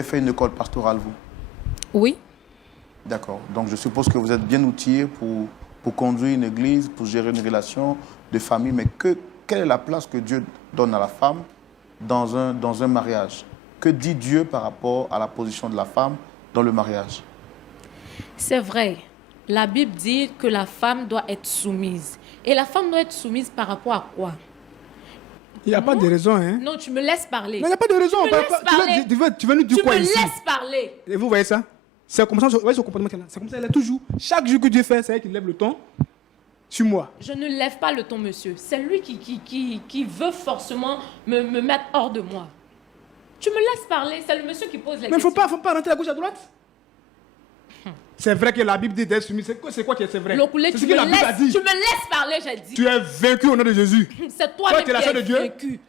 avez fait une école pastorale, vous? Oui. D'accord. Donc, je suppose que vous êtes bien outillé pour conduire une église, pour gérer une relation de famille. Mais quelle est la place que Dieu donne à la femme dans un mariage? Que dit Dieu par rapport à la position de la femme dans le mariage? C'est vrai. La Bible dit que la femme doit être soumise. Et la femme doit être soumise par rapport à quoi? Il n'y a pas de raison, hein? Non, tu me laisses parler. Mais il n'y a pas de raison. Tu me laisses parler. Tu veux nous dire quoi ici? Tu me laisses parler. Et vous voyez ça? C'est comme ça, vous voyez son comportement qu'elle a. C'est comme ça, elle est toujours. Chaque jour que Dieu fait, c'est elle qui lève le ton sur moi. Je ne lève pas le ton, monsieur. C'est lui qui veut forcément me mettre hors de moi. Tu me laisses parler. C'est le monsieur qui pose les Mais il questions. ne faut pas rentrer à gauche à droite. C'est vrai que la Bible dit d'être soumis. C'est quoi qui est vrai? Lokoulé, C'est tu ce que la Bible a dit. me laisses parler, j'ai dit. Tu es vaincu au nom de Jésus. C'est toi-même tu es la qui sœur de es Dieu? vaincu.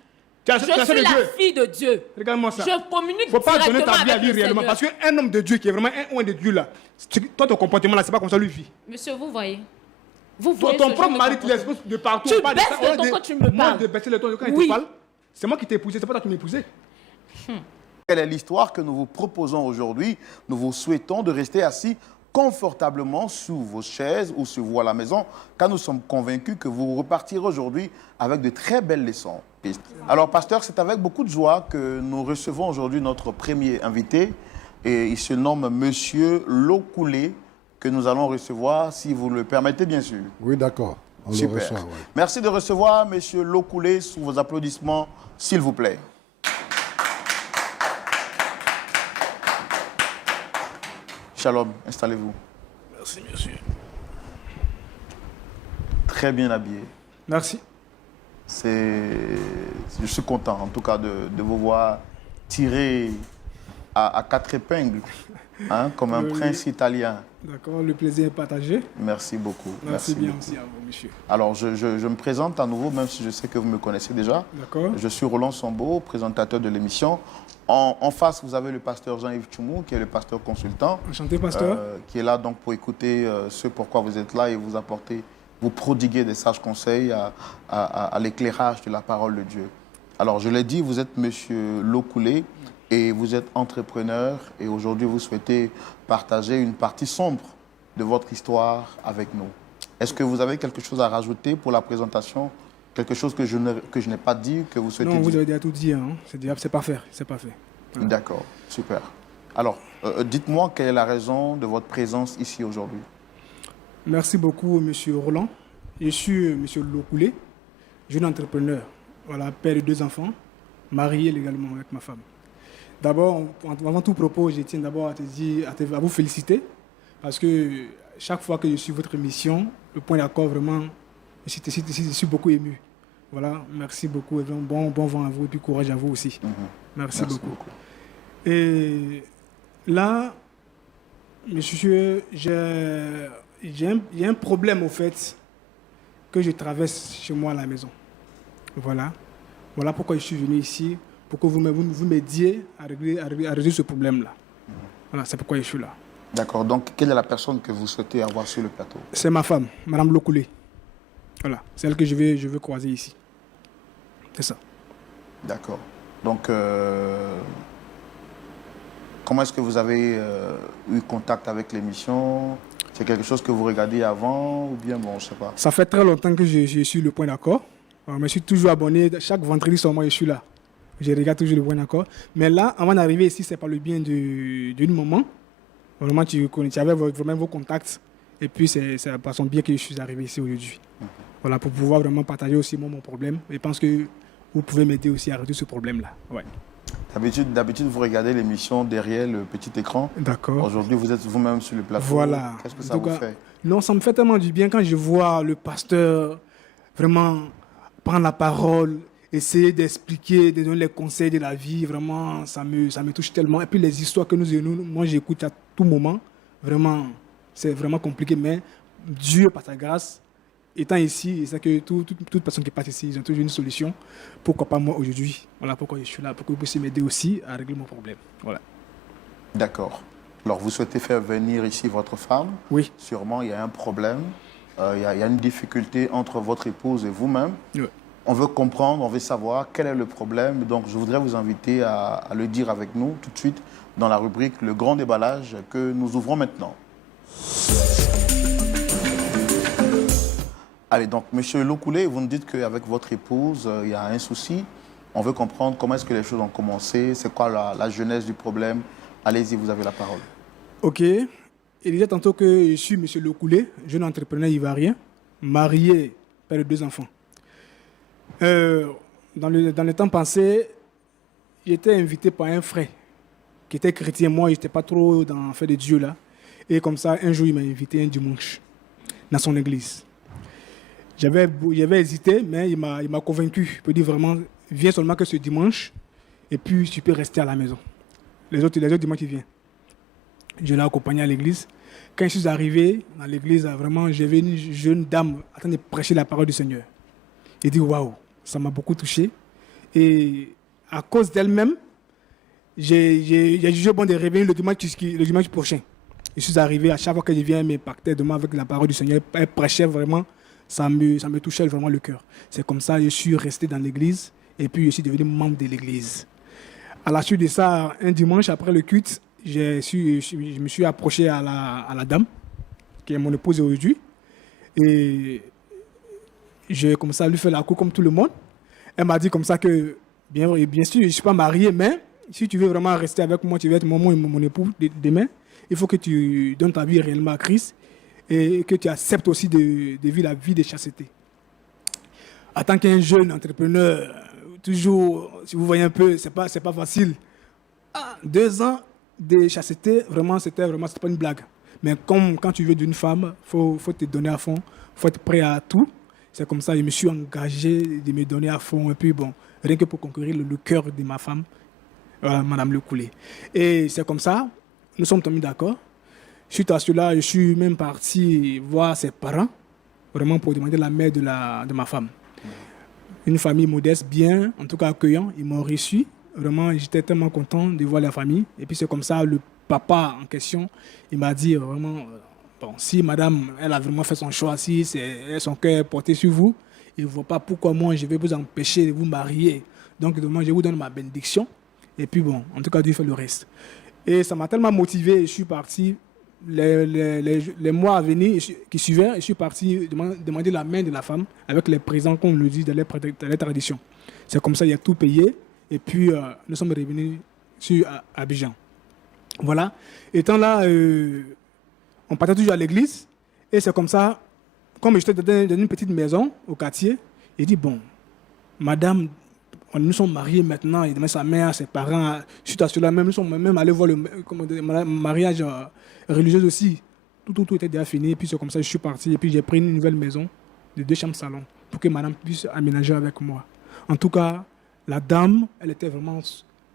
Tu es Je la sœur suis de la Dieu. fille de Dieu. Regarde-moi ça. Je communique Il ne faut pas donner directement ta vie à avec lui le réellement. Seigneur. Parce qu'un homme de Dieu qui est vraiment un oint de Dieu là, toi ton comportement là, c'est pas comme ça lui vit. Monsieur, vous voyez. Vous voyez Ton ce propre genre mari de te laisse de partout. Tu on parle de baisses ça. le ton quand tu me Moi, parles. de baisser le ton quand il Oui. te parle, c'est moi qui t'ai épousé, c'est pas toi qui m'as épousé. Quelle est l'histoire que nous vous proposons aujourd'hui? Nous vous souhaitons de rester assis confortablement sous vos chaises ou sur vous à la maison, car nous sommes convaincus que vous repartirez aujourd'hui avec de très belles leçons. Alors, pasteur, c'est avec beaucoup de joie que nous recevons aujourd'hui notre premier invité, et il se nomme Monsieur Lokoulé, que nous allons recevoir, si vous le permettez, bien sûr. Oui, d'accord. On le Super. reçoit, ouais. Merci de recevoir Monsieur Lokoulé sous vos applaudissements, s'il vous plaît. Shalom, installez-vous. Merci, monsieur. Très bien habillé. Merci. Je suis content, en tout cas, de vous voir tirer à quatre épingles, hein, comme un prince italien. D'accord, le plaisir est partagé. Merci beaucoup. Merci bien beaucoup. aussi à vous, monsieur. Alors, je me présente à nouveau, même si je sais que vous me connaissez déjà. D'accord. Je suis Roland Sambo, présentateur de l'émission. En face, vous avez le pasteur Jean-Yves Tchoumou, qui est le pasteur consultant. Enchanté, pasteur. Qui est là donc pour écouter ce pourquoi vous êtes là et vous apporter, vous prodiguer des sages conseils à l'éclairage de la parole de Dieu. Alors, je l'ai dit, vous êtes Monsieur Lokoulé et vous êtes entrepreneur et aujourd'hui, vous souhaitez partager une partie sombre de votre histoire avec nous. Est-ce que vous avez quelque chose à rajouter pour la présentation? Quelque chose que je n'ai pas dit, que vous souhaitez Non, dire? vous avez déjà tout dit. Hein. C'est pas fait. C'est pas fait. Voilà. D'accord, super. Alors, dites-moi quelle est la raison de votre présence ici aujourd'hui? Merci beaucoup, monsieur Roland. Je suis monsieur Lokoulé, jeune entrepreneur, voilà, père de 2 enfants, marié également avec ma femme. D'abord, avant tout propos, je tiens d'abord à vous féliciter parce que chaque fois que je suis votre émission, le point d'accord, vraiment, je suis beaucoup ému. Voilà, merci beaucoup. Et bon vent à vous et puis courage à vous aussi. Merci beaucoup. Et là, monsieur, il y a un problème au fait que je traverse chez moi à la maison. Voilà. Voilà pourquoi je suis venu ici, pour que vous m'aidiez à résoudre ce problème-là. Voilà, c'est pourquoi je suis là. D'accord. Donc, quelle est la personne que vous souhaitez avoir sur le plateau? C'est ma femme, Madame Lokoulé. Voilà, c'est elle que je veux croiser ici. C'est ça. D'accord. Donc, comment est-ce que vous avez eu contact avec l'émission? C'est quelque chose que vous regardez avant ou bien, bon, je ne sais pas. Ça fait très longtemps que je suis le point d'accord. Je me suis toujours abonné. Chaque vendredi sur moi, je suis là. Je regarde toujours le point d'accord. Mais là, avant d'arriver ici, c'est par le bien d'une maman. Vraiment, tu avais vraiment vos contacts. Et puis, c'est par son biais que je suis arrivé ici aujourd'hui. Voilà, pour pouvoir vraiment partager aussi mon problème. Et je pense que vous pouvez m'aider aussi à résoudre ce problème-là. Ouais. D'habitude, vous regardez l'émission derrière le petit écran. D'accord. Aujourd'hui, vous êtes vous-même sur le plateau. Voilà. Qu'est-ce que ça vous fait? Non, ça me fait tellement du bien quand je vois le pasteur vraiment prendre la parole, essayer d'expliquer, de donner les conseils de la vie. Vraiment, ça me touche tellement. Et puis les histoires que moi j'écoute à tout moment. Vraiment, c'est vraiment compliqué. Mais Dieu, par sa grâce, étant ici, c'est que toute personne qui passe ici, ils ont toujours une solution. Pourquoi pas moi aujourd'hui? Voilà pourquoi je suis là, pour que vous puissiez m'aider aussi à régler mon problème. Voilà. D'accord. Alors, vous souhaitez faire venir ici votre femme? Oui. Sûrement, il y a un problème. Il y a une difficulté entre votre épouse et vous-même. Oui. On veut comprendre, on veut savoir quel est le problème. Donc, je voudrais vous inviter à le dire avec nous tout de suite dans la rubrique Le Grand Déballage que nous ouvrons maintenant. Allez, donc, Monsieur Lokoulé, vous nous dites qu'avec votre épouse, il y a un souci. On veut comprendre comment est-ce que les choses ont commencé, c'est quoi la genèse du problème. Allez-y, vous avez la parole. Ok. Il disait tantôt que je suis M. Lokoulé, jeune entrepreneur ivoirien, marié, père de 2 enfants. Dans le temps passé, j'étais invité par un frère qui était chrétien. Moi, je n'étais pas trop dans le fait de Dieu là. Et comme ça, un jour, il m'a invité un dimanche dans son église. J'avais hésité, mais il m'a convaincu. Il peut dire vraiment, viens seulement que ce dimanche, et puis tu peux rester à la maison. Les autres dimanches, tu viens. Je l'ai accompagné à l'église. Quand je suis arrivé dans l'église, vraiment, j'avais une jeune dame en train de prêcher la parole du Seigneur. J'ai dit, waouh, ça m'a beaucoup touché. Et à cause d'elle-même, j'ai jugé bon de revenir le dimanche prochain. Je suis arrivé, à chaque fois que je viens, elle m'impactait de moi avec la parole du Seigneur. Elle prêchait vraiment, ça me touchait vraiment le cœur. C'est comme ça que je suis resté dans l'église et puis je suis devenu membre de l'église. À la suite de ça, un dimanche après le culte, je me suis approché à la dame, qui est mon épouse aujourd'hui. Et j'ai commencé à lui faire la cour comme tout le monde. Elle m'a dit comme ça que, bien sûr, je ne suis pas marié, mais si tu veux vraiment rester avec moi, tu veux être mon époux demain, il faut que tu donnes ta vie réellement à Christ et que tu acceptes aussi de vivre la vie de chasteté. En tant qu'un jeune entrepreneur, toujours, si vous voyez un peu, c'est pas facile. 2 ans de chasteté, vraiment, c'était pas une blague. Mais comme quand tu veux d'une femme, faut te donner à fond, faut être prêt à tout. C'est comme ça que je me suis engagé de me donner à fond. Et puis bon, rien que pour conquérir le cœur de ma femme, voilà, Madame Lokoulé. Et c'est comme ça, nous sommes tombés d'accord. Suite à cela, je suis même parti voir ses parents, vraiment pour demander la mère de ma femme. Une famille modeste, bien, en tout cas accueillant. Ils m'ont reçu. Vraiment, j'étais tellement content de voir la famille. Et puis c'est comme ça, le papa en question, il m'a dit vraiment, bon, si madame, elle a vraiment fait son choix, si son cœur est porté sur vous, il ne voit pas pourquoi moi je vais vous empêcher de vous marier. Donc demain, je vous donne ma bénédiction. Et puis bon, en tout cas, Dieu fait le reste. Et ça m'a tellement motivé, je suis parti. Les mois à venir qui suivaient, je suis parti demander la main de la femme avec les présents, comme on le dit dans les traditions. C'est comme ça, il a tout payé. Et puis, nous sommes revenus sur Abidjan. Voilà. Étant là, on partait toujours à l'église. Et c'est comme ça, comme j'étais dans une petite maison au quartier, il dit, bon, madame, nous sommes mariés maintenant, il demande sa mère, ses parents, suite à cela, même, nous sommes même allés voir le mariage religieux aussi. Tout était déjà fini. Et puis c'est comme ça que je suis parti. Et puis j'ai pris une nouvelle maison de 2 chambres salon pour que madame puisse aménager avec moi. En tout cas, la dame, elle était vraiment...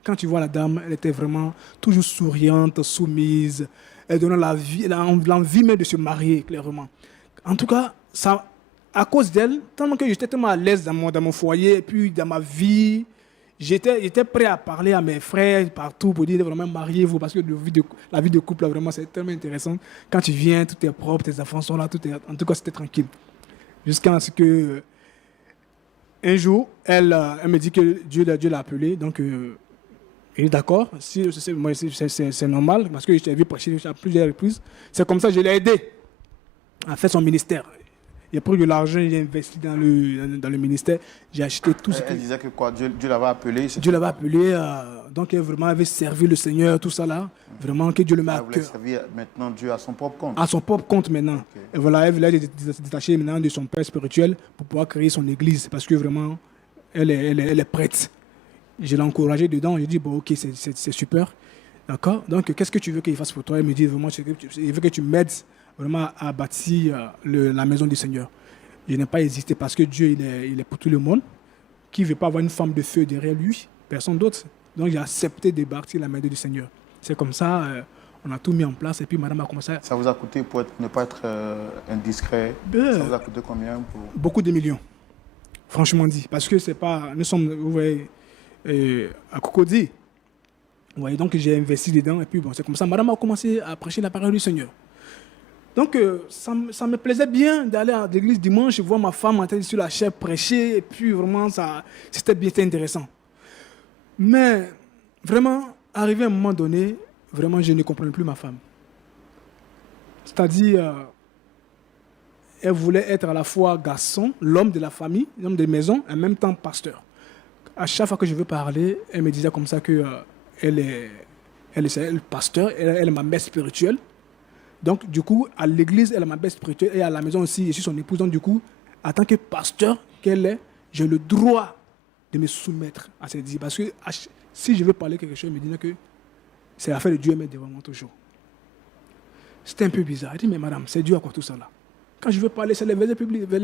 Quand tu vois la dame, elle était vraiment toujours souriante, soumise. Elle donnait l'envie même de se marier, clairement. En tout cas, ça, à cause d'elle, tellement que j'étais tellement à l'aise dans mon foyer, et puis dans ma vie, j'étais prêt à parler à mes frères partout pour dire vraiment mariez-vous, parce que la vie de couple, là, vraiment, c'est tellement intéressant. Quand tu viens, tout est propre, tes enfants sont là, en tout cas, c'était tranquille. Jusqu'à ce que... Un jour, elle me dit que Dieu l'a appelée, donc il est d'accord, c'est normal, parce que je t'ai vu prêcher à plusieurs reprises. C'est comme ça que je l'ai aidé à faire son ministère. Il a pris de l'argent, il a investi dans le ministère, j'ai acheté tout ce Elle disait que quoi, Dieu l'avait appelé. Dieu l'avait appelé, donc elle vraiment avait servi le Seigneur, tout ça là, vraiment que Dieu le met à cœur. Elle voulait servir maintenant Dieu à son propre compte. À son propre compte maintenant. Okay. Et voilà, elle voulait être détachée maintenant de son père spirituel pour pouvoir créer son église, parce que vraiment, elle est prête. Je l'ai encouragée dedans, j'ai dit, bon ok, c'est super, d'accord. Donc qu'est-ce que tu veux qu'il fasse pour toi? Elle me dit vraiment, il veut que tu m'aides vraiment à bâtir la maison du Seigneur. Je n'ai pas hésité parce que Dieu, il est pour tout le monde. Qui ne veut pas avoir une femme de feu derrière lui? Personne d'autre. Donc j'ai accepté de bâtir la maison du Seigneur. C'est comme ça, on a tout mis en place et puis madame a commencé à... Ça vous a coûté, pour ne pas être indiscret, ça vous a coûté combien Beaucoup de millions, franchement dit. Parce que c'est pas... Nous sommes, vous voyez, à Cocody. Vous voyez, donc j'ai investi dedans et puis bon, c'est comme ça. Madame a commencé à prêcher la parole du Seigneur. Donc, ça me plaisait bien d'aller à l'église dimanche, voir ma femme en train sur la chaire prêcher, et puis vraiment, c'était bien intéressant. Mais vraiment, arrivé à un moment donné, vraiment, je ne comprenais plus ma femme. C'est-à-dire, elle voulait être à la fois garçon, l'homme de la famille, l'homme de maison, en même temps pasteur. À chaque fois que je veux parler, elle me disait comme ça que elle est pasteur, elle est ma mère spirituelle. Donc, du coup, à l'église, elle est ma mère spirituelle et à la maison aussi, je suis son épouse. Donc, du coup, en tant que pasteur qu'elle est, j'ai le droit de me soumettre à ses dires. Parce que si je veux parler quelque chose, elle me dit que c'est l'affaire de Dieu, mais devant moi toujours. C'était un peu bizarre. Elle dit, mais madame, c'est Dieu à quoi tout ça là? Quand je veux parler, c'est les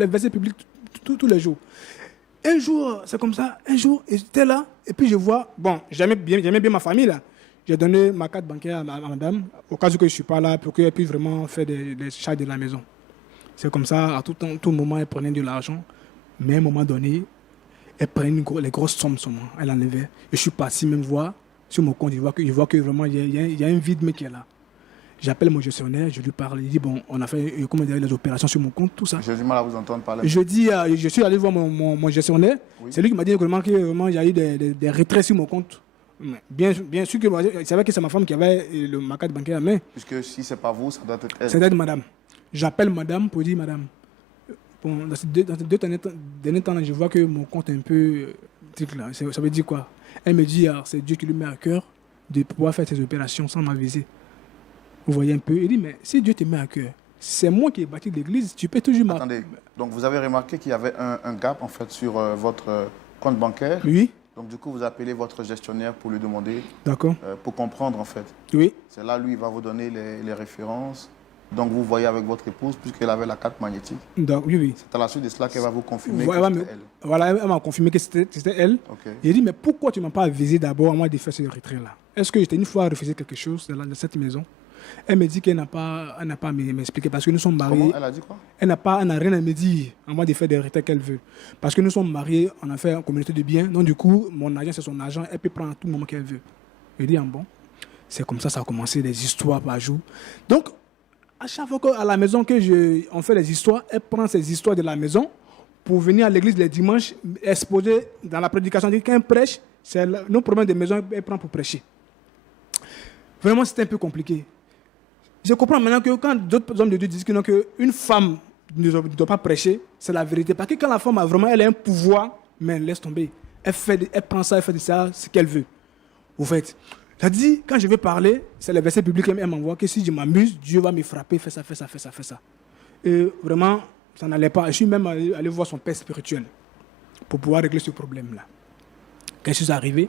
versets publics tous les jours. Un jour, c'est comme ça, un jour, j'étais là, et puis je vois, bon, j'aimais bien ma famille là. J'ai donné ma carte bancaire à madame, au cas où je ne suis pas là, pour qu'elle puisse vraiment faire des charges de la maison. C'est comme ça, à tout moment, elle prenait de l'argent, mais à un moment donné, elle prenait les grosses sommes sur moi, elle enlevait. Je suis parti même voir sur mon compte, je vois que vraiment, il y a un vide, mais qui est là. J'appelle mon gestionnaire, je lui parle, il dit, bon, on a fait les opérations sur mon compte, tout ça. J'ai du mal à vous entendre parler. Je suis allé voir mon gestionnaire, oui. C'est lui qui m'a dit vraiment qu'il y a eu des retraits sur mon compte. Bien sûr que c'est vrai que c'est ma femme qui avait ma carte bancaire à main. Puisque si ce n'est pas vous, ça doit être elle. C'est d'être madame. J'appelle madame pour dire, madame, bon, dans ces deux derniers temps, je vois que mon compte est un peu... Ça veut dire quoi? Elle me dit, c'est Dieu qui lui met à cœur de pouvoir faire ces opérations sans m'aviser. Vous voyez un peu? Il dit, mais si Dieu te met à cœur, c'est moi qui ai bâti l'église, tu peux toujours... Attendez, donc vous avez remarqué qu'il y avait un gap en fait sur votre compte bancaire? Oui. Donc du coup, vous appelez votre gestionnaire pour lui demander... D'accord. Pour comprendre en fait. Oui. C'est là, lui, il va vous donner les références. Donc vous voyez avec votre épouse, puisqu'elle avait la carte magnétique. Donc, oui. C'est à la suite de cela qu'elle va vous confirmer que c'était elle. Voilà, elle m'a confirmé que c'était elle. Okay. Il dit, mais pourquoi tu ne m'as pas avisé d'abord à moi de faire ce retrait-là? Est-ce que j'étais une fois refusé quelque chose de cette maison? Elle me dit qu'elle n'a pas à m'expliquer parce que nous sommes mariés. Comment? Elle a dit quoi? Elle n'a rien à me dire à moi de faire des retraits qu'elle veut. Parce que nous sommes mariés, on a fait une communauté de biens. Donc du coup, mon argent, c'est son argent. Elle peut prendre à tout moment qu'elle veut. Je dis, bon, c'est comme ça a commencé, des histoires par jour. Donc, à chaque fois qu'à la maison on fait des histoires, elle prend ces histoires de la maison pour venir à l'église les dimanches, exposer dans la prédication. Elle dit qu'un prêche, c'est nos problèmes de maison, elle prend pour prêcher. Vraiment, c'était un peu compliqué. Je comprends maintenant que quand d'autres hommes de Dieu disent qu'une femme ne doit pas prêcher, c'est la vérité. Parce que quand la femme a vraiment un pouvoir, mais elle laisse tomber. Elle prend ça, elle fait de ça ce qu'elle veut. Vous faites. Elle dit, quand je vais parler, c'est les versets publics qu'elle m'envoie, que si je m'amuse, Dieu va me frapper, fais ça. Et vraiment, ça n'allait pas. Je suis même allé voir son père spirituel pour pouvoir régler ce problème-là. Quelque chose est arrivé.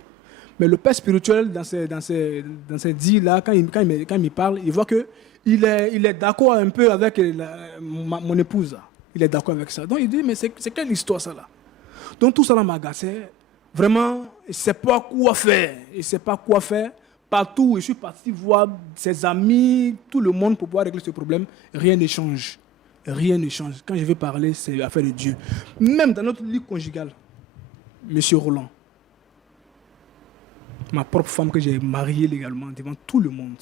Mais le père spirituel, dans ces dits-là, quand il me parle, il voit qu'il est d'accord un peu avec mon épouse. Il est d'accord avec ça. Donc il dit, mais c'est quelle histoire ça là? Donc tout ça là m'agaçait. Vraiment, il ne sait pas quoi faire. Il ne sait pas quoi faire. Partout, je suis parti voir ses amis, tout le monde pour pouvoir régler ce problème. Rien ne change. Rien ne change. Quand je veux parler, c'est l'affaire de Dieu. Même dans notre lit conjugal, Monsieur Roland, ma propre femme que j'ai mariée légalement devant tout le monde.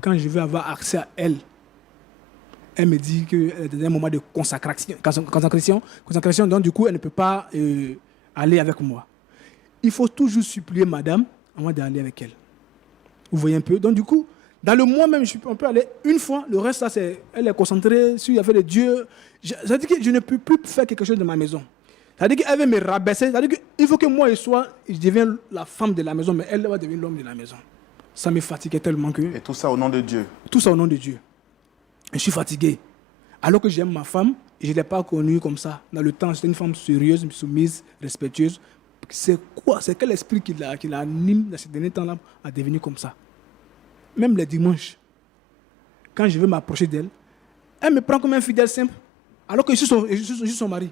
Quand je veux avoir accès à elle, elle me dit qu'elle est dans un moment de consacration, donc du coup, elle ne peut pas aller avec moi. Il faut toujours supplier madame avant d'aller avec elle. Vous voyez un peu? Donc du coup, dans le mois même, on peut aller une fois, le reste, ça, elle est concentrée sur l'affaire de Dieu. Ça veut dire que je ne peux plus faire quelque chose de ma maison. C'est-à-dire qu'elle veut me rabaisser. C'est-à-dire qu'il faut que moi, je devienne la femme de la maison, mais elle va devenir l'homme de la maison. Ça me fatiguait tellement que... Et tout ça au nom de Dieu? Tout ça au nom de Dieu. Je suis fatigué. Alors que j'aime ma femme, et je ne l'ai pas connue comme ça. Dans le temps, c'était une femme sérieuse, soumise, respectueuse. C'est quoi? C'est quel esprit qui l'anime dans ces derniers temps-là à devenir comme ça? Même les dimanches, quand je veux m'approcher d'elle, elle me prend comme un fidèle simple, alors que je suis son mari.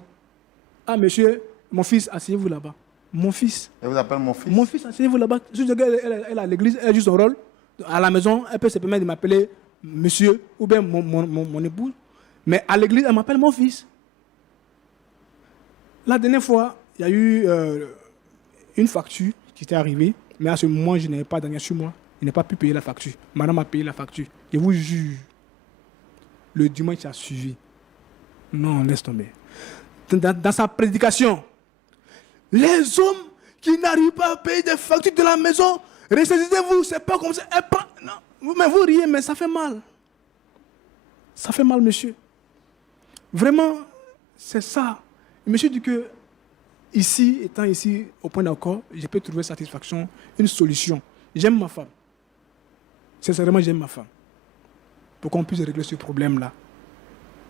Ah, monsieur, mon fils, asseyez-vous là-bas. Mon fils. Elle vous appelle mon fils? Mon fils, asseyez-vous là-bas. Elle est à l'église, elle joue son rôle. À la maison, elle peut se permettre de m'appeler monsieur ou bien mon épouse. Mais à l'église, elle m'appelle mon fils. La dernière fois, il y a eu une facture qui était arrivée. Mais à ce moment, je n'avais pas d'argent sur moi. Je n'ai pas pu payer la facture. Madame a payé la facture. Je vous jure. le dimanche qui a suivi. Non, laisse tomber. Dans sa prédication, les hommes qui n'arrivent pas à payer des factures de la maison, ressaisissez-vous, c'est pas comme ça. Non, mais vous riez, mais ça fait mal. Ça fait mal, monsieur. Vraiment, c'est ça. Monsieur dit que, ici, étant ici, au point d'accord, je peux trouver satisfaction, une solution. J'aime ma femme. Sincèrement, j'aime ma femme. Pour qu'on puisse régler ce problème-là.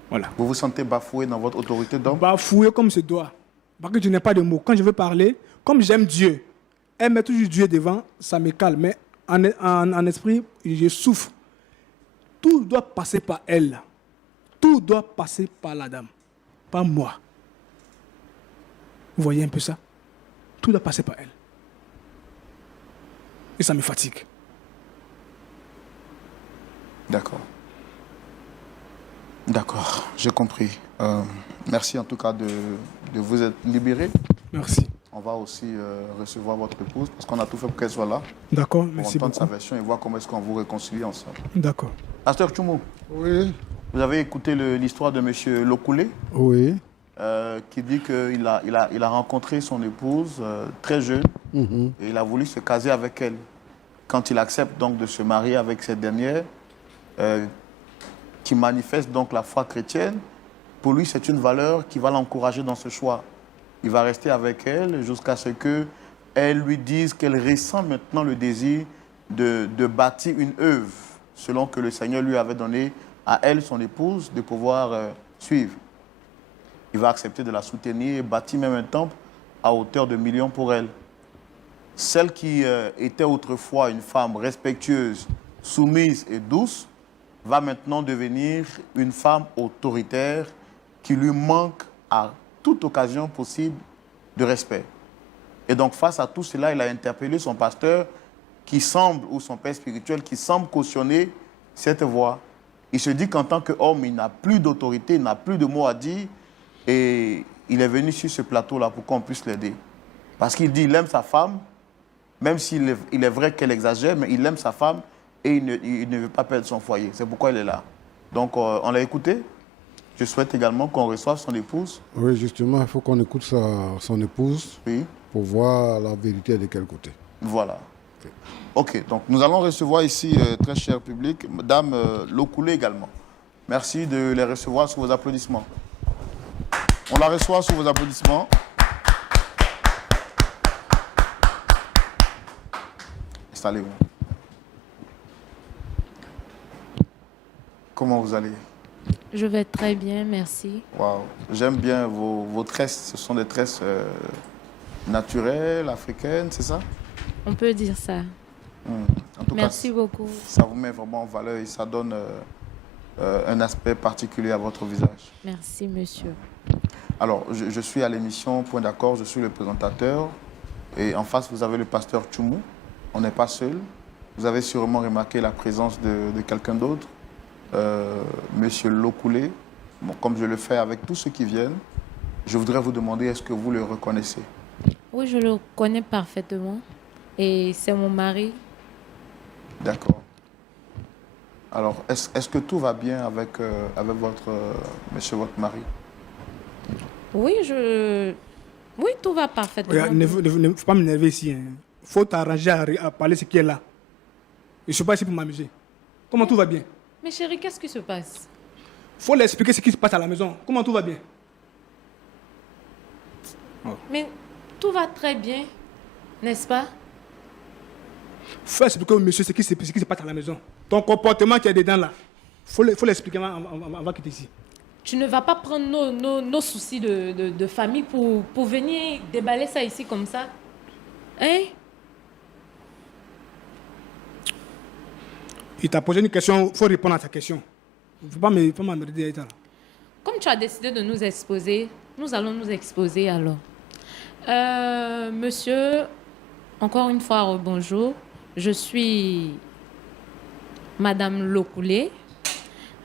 Voilà. Vous vous sentez bafoué dans votre autorité d'homme? Bafoué comme se doit. Parce que je n'ai pas de mots. Quand je veux parler, comme j'aime Dieu, elle met toujours Dieu devant, ça me calme. Mais en esprit, je souffre. Tout doit passer par elle. Tout doit passer par la dame. Pas moi. Vous voyez un peu ça? Tout doit passer par elle. Et ça me fatigue. D'accord. D'accord, j'ai compris. Merci en tout cas de vous être libéré. Merci. On va aussi recevoir votre épouse parce qu'on a tout fait pour qu'elle soit là. D'accord, pour merci entendre beaucoup. sa version et voir comment est-ce qu'on vous réconcilie ensemble. D'accord. Pasteur Tchoumou, Oui, vous avez écouté l'histoire de M. Lokoulé oui. qui dit qu'il a rencontré son épouse très jeune et il a voulu se caser avec elle. Quand il accepte donc de se marier avec cette dernière, qui manifeste donc la foi chrétienne, pour lui c'est une valeur qui va l'encourager dans ce choix. Il va rester avec elle jusqu'à ce qu'elle lui dise qu'elle ressent maintenant le désir de bâtir une œuvre, selon que le Seigneur lui avait donné à elle, son épouse, de pouvoir suivre. Il va accepter de la soutenir et bâtir même un temple à hauteur de millions pour elle. Celle qui était autrefois une femme respectueuse, soumise et douce, va maintenant devenir une femme autoritaire qui lui manque à toute occasion possible de respect. Et donc face à tout cela, il a interpellé son pasteur qui semble, ou son père spirituel, qui semble cautionner cette voie. Il se dit qu'en tant qu'homme, il n'a plus d'autorité, il n'a plus de mots à dire et il est venu sur ce plateau-là pour qu'on puisse l'aider. Parce qu'il dit qu'il aime sa femme, même s'il est vrai qu'elle exagère, mais il aime sa femme et il ne veut pas perdre son foyer. C'est pourquoi il est là. Donc, on l'a écouté. Je souhaite également qu'on reçoive son épouse. Oui, justement, il faut qu'on écoute son épouse Oui. pour voir la vérité de quel côté. Voilà. OK, donc nous allons recevoir ici, très cher public, Madame Lokoulé également. Merci de les recevoir sous vos applaudissements. On la reçoit sous vos applaudissements. Installez-vous. Comment vous allez? Je vais très bien, merci. Waouh. J'aime bien vos tresses. Ce sont des tresses naturelles, africaines, c'est ça? On peut dire ça. En tout Merci cas, beaucoup. ça vous met vraiment en valeur et ça donne un aspect particulier à votre visage. Merci, monsieur. Alors, je suis à l'émission Point d'accord, je suis le présentateur. Et en face, vous avez le pasteur Tchoumou. On n'est pas seul. Vous avez sûrement remarqué la présence de quelqu'un d'autre, Monsieur Lokoulé. Bon, comme je le fais avec tous ceux qui viennent, je voudrais vous demander, est-ce que vous le reconnaissez? Oui, je le connais parfaitement. Et c'est mon mari. D'accord. Alors, est-ce que tout va bien avec monsieur votre mari? Oui, oui, tout va parfaitement. Regarde, ne faut pas m'énerver ici. Il faut t'arranger à parler ce qui est là. Je ne suis pas ici pour m'amuser. Comment tout va bien? Mais chérie, qu'est-ce qui se passe? Il faut l'expliquer ce qui se passe à la maison. Comment tout va bien? Mais tout va très bien, n'est-ce pas? Faut expliquer au monsieur ce qui se passe à la maison. Ton comportement qui est dedans là. Faut l'expliquer avant quitter ici. Tu ne vas pas prendre nos soucis de famille pour venir déballer ça ici comme ça. Hein? Il t'a posé une question, il faut répondre à ta question. Il ne faut pas m'emmerder. Comme tu as décidé de nous exposer, nous allons nous exposer alors. Monsieur, encore une fois, bonjour. Je suis Madame Lokoulé,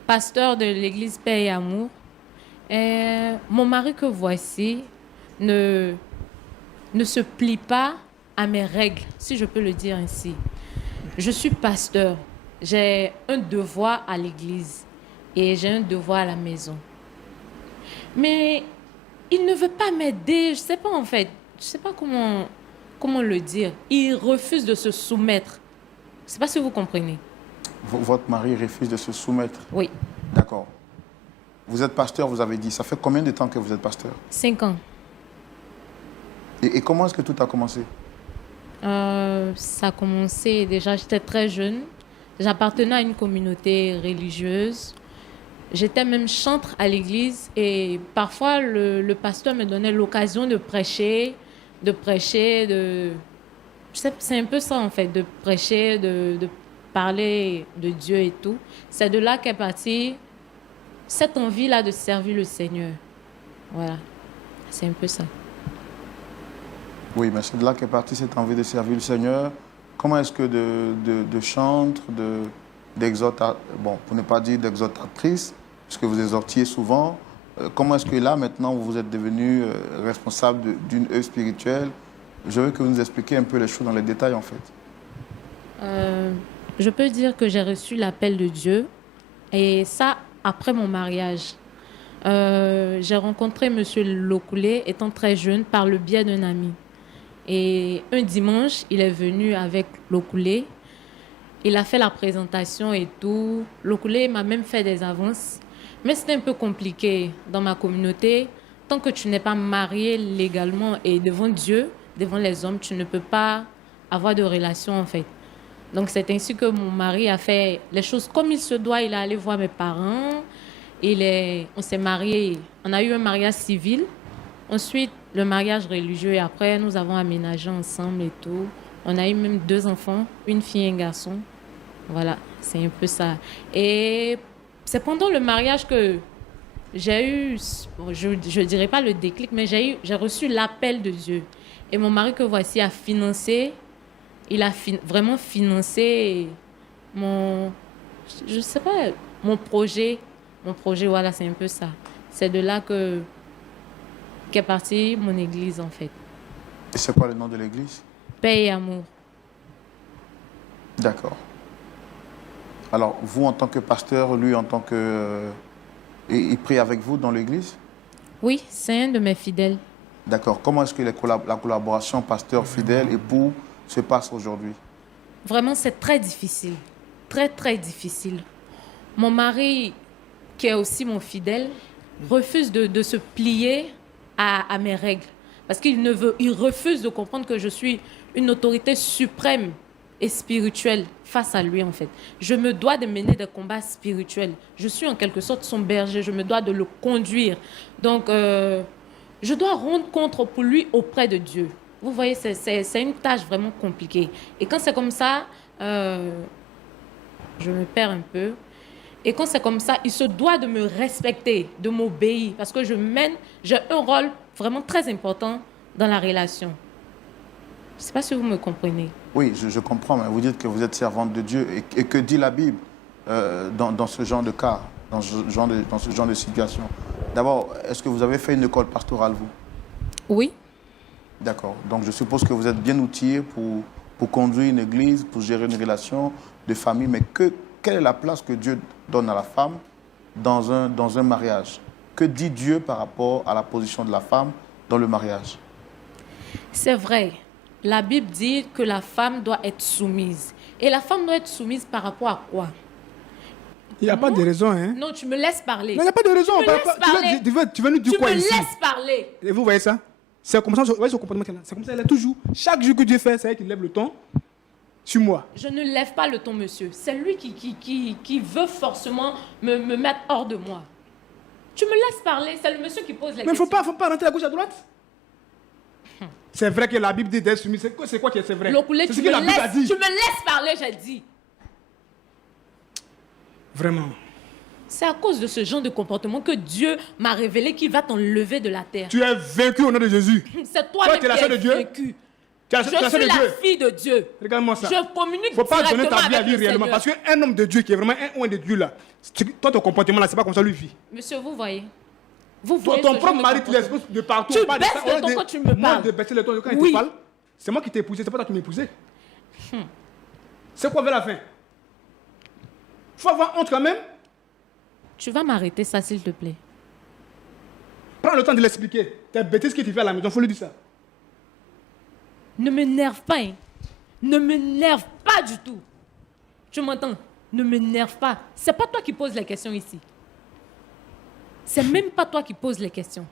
pasteur de l'église Paix et Amour. Mon mari que voici ne se plie pas à mes règles, si je peux le dire ainsi. Je suis pasteur. J'ai un devoir à l'église. et j'ai un devoir à la maison. Mais il ne veut pas m'aider, je ne sais pas en fait, je ne sais pas comment le dire. Il refuse de se soumettre. Je ne sais pas si vous comprenez. Votre mari refuse de se soumettre? Oui. D'accord. Vous êtes pasteur, vous avez dit. Ça fait combien de temps que vous êtes pasteur? 5 ans. Et comment est-ce que tout a commencé? Ça a commencé déjà, j'étais très jeune. J'appartenais à une communauté religieuse. J'étais même chantre à l'église et parfois le pasteur me donnait l'occasion de prêcher. C'est un peu ça en fait, de prêcher, de parler de Dieu et tout. C'est de là qu'est partie cette envie-là de servir le Seigneur. Voilà, c'est un peu ça. Oui, mais c'est de là qu'est partie cette envie de servir le Seigneur. Comment est-ce que de chantre, bon, pour ne pas dire d'exhortatrice, puisque vous exhortiez souvent, comment est-ce que là, maintenant, vous êtes devenu responsable d'une œuvre spirituelle? Je veux que vous nous expliquiez un peu les choses dans les détails, en fait. Je peux dire que j'ai reçu l'appel de Dieu, et ça, après mon mariage. J'ai rencontré M. Lokoulé, étant très jeune, par le biais d'un ami. Et un dimanche, il est venu avec Lokoulé. Il a fait la présentation et tout. Lokoulé m'a même fait des avances. Mais c'était un peu compliqué dans ma communauté. Tant que tu n'es pas marié légalement et devant Dieu, devant les hommes, tu ne peux pas avoir de relation en fait. Donc c'est ainsi que mon mari a fait les choses comme il se doit. Il est allé voir mes parents. On s'est mariés. On a eu un mariage civil. Ensuite, le mariage religieux. Et après, nous avons aménagé ensemble et tout. On a eu même 2 enfants, une fille et un garçon. Voilà, c'est un peu ça. Et c'est pendant le mariage que j'ai eu, je ne dirais pas le déclic, mais j'ai reçu l'appel de Dieu. Et mon mari que voici a financé, il a vraiment financé je sais pas, mon projet. Mon projet, voilà, c'est un peu ça. C'est de là qu'est partie mon église, en fait. Et c'est quoi le nom de l'église? Paix et amour. D'accord. Alors, vous, en tant que pasteur, lui, en tant que... il prie avec vous dans l'église? Oui, c'est un de mes fidèles. D'accord. Comment est-ce que la collaboration pasteur-fidèle-époux se passe aujourd'hui? Vraiment, c'est très difficile. Très, très difficile. Mon mari, qui est aussi mon fidèle, refuse de se plier à mes règles. Parce qu'il refuse de comprendre que je suis une autorité suprême et spirituelle face à lui, en fait. Je me dois de mener des combats spirituels. Je suis en quelque sorte son berger. Je me dois de le conduire. Donc, je dois rendre compte pour lui auprès de Dieu. Vous voyez, c'est une tâche vraiment compliquée. Et quand c'est comme ça, je me perds un peu. Et quand c'est comme ça, il se doit de me respecter, de m'obéir. Parce que j'ai un rôle vraiment très important dans la relation. Je ne sais pas si vous me comprenez. Oui, je comprends, mais vous dites que vous êtes servante de Dieu. Et que dit la Bible dans ce genre de cas, dans ce genre de situation? D'abord, est-ce que vous avez fait une école pastorale, vous? Oui. D'accord. Donc, je suppose que vous êtes bien outillé pour conduire une église, pour gérer une relation de famille. Mais quelle est la place que Dieu donne à la femme dans un mariage? Que dit Dieu par rapport à la position de la femme dans le mariage? C'est vrai. La Bible dit que la femme doit être soumise. Et la femme doit être soumise par rapport à quoi? Il n'y a pas de raison, hein? Non, tu me laisses parler. Mais il n'y a pas de raison. Tu veux nous dire quoi ici? Tu me laisses parler. Et vous voyez ça? C'est comme ça, vous voyez ce comportement qu'elle a. C'est comme ça, elle est toujours. Chaque jour que Dieu fait, c'est elle qui lève le ton sur moi. Je ne lève pas le ton, monsieur. C'est lui qui veut forcément me mettre hors de moi. Tu me laisses parler. C'est le monsieur qui pose les questions. Mais il ne faut pas rentrer à gauche, à droite. C'est vrai que la Bible dit d'être soumis. C'est quoi qui est vrai? Lokoulé, c'est ce que la Bible a dit. Tu me laisses parler, j'ai dit. Vraiment. C'est à cause de ce genre de comportement que Dieu m'a révélé qu'il va t'enlever de la terre. Tu es vaincu au nom de Jésus. C'est toi-même qui es Dieu? vaincu. Je suis la fille de Dieu. Regarde-moi ça. Je communique faut pas donner directement ta vie à avec lui le réellement. Seigneur. Parce qu'un homme de Dieu qui est vraiment un de Dieu là, toi ton comportement là, c'est pas comme ça lui vit. Monsieur, vous voyez. Vous voyez Ton propre mari te laisse de partout. Tu baisses le ton quand tu me parles. Moi de baisser le ton quand il te parle. C'est moi qui t'ai épousé, c'est pas toi qui m'as épousé. C'est quoi vers la fin? Faut avoir honte quand même. Tu vas m'arrêter ça, s'il te plaît. Prends le temps de l'expliquer. Tes bêtises que tu fais à la maison, il faut lui dire ça. Ne m'énerve pas, hein. Ne m'énerve pas du tout. Tu m'entends? Ne m'énerve pas. C'est pas toi qui poses les questions ici. C'est même pas toi qui poses les questions.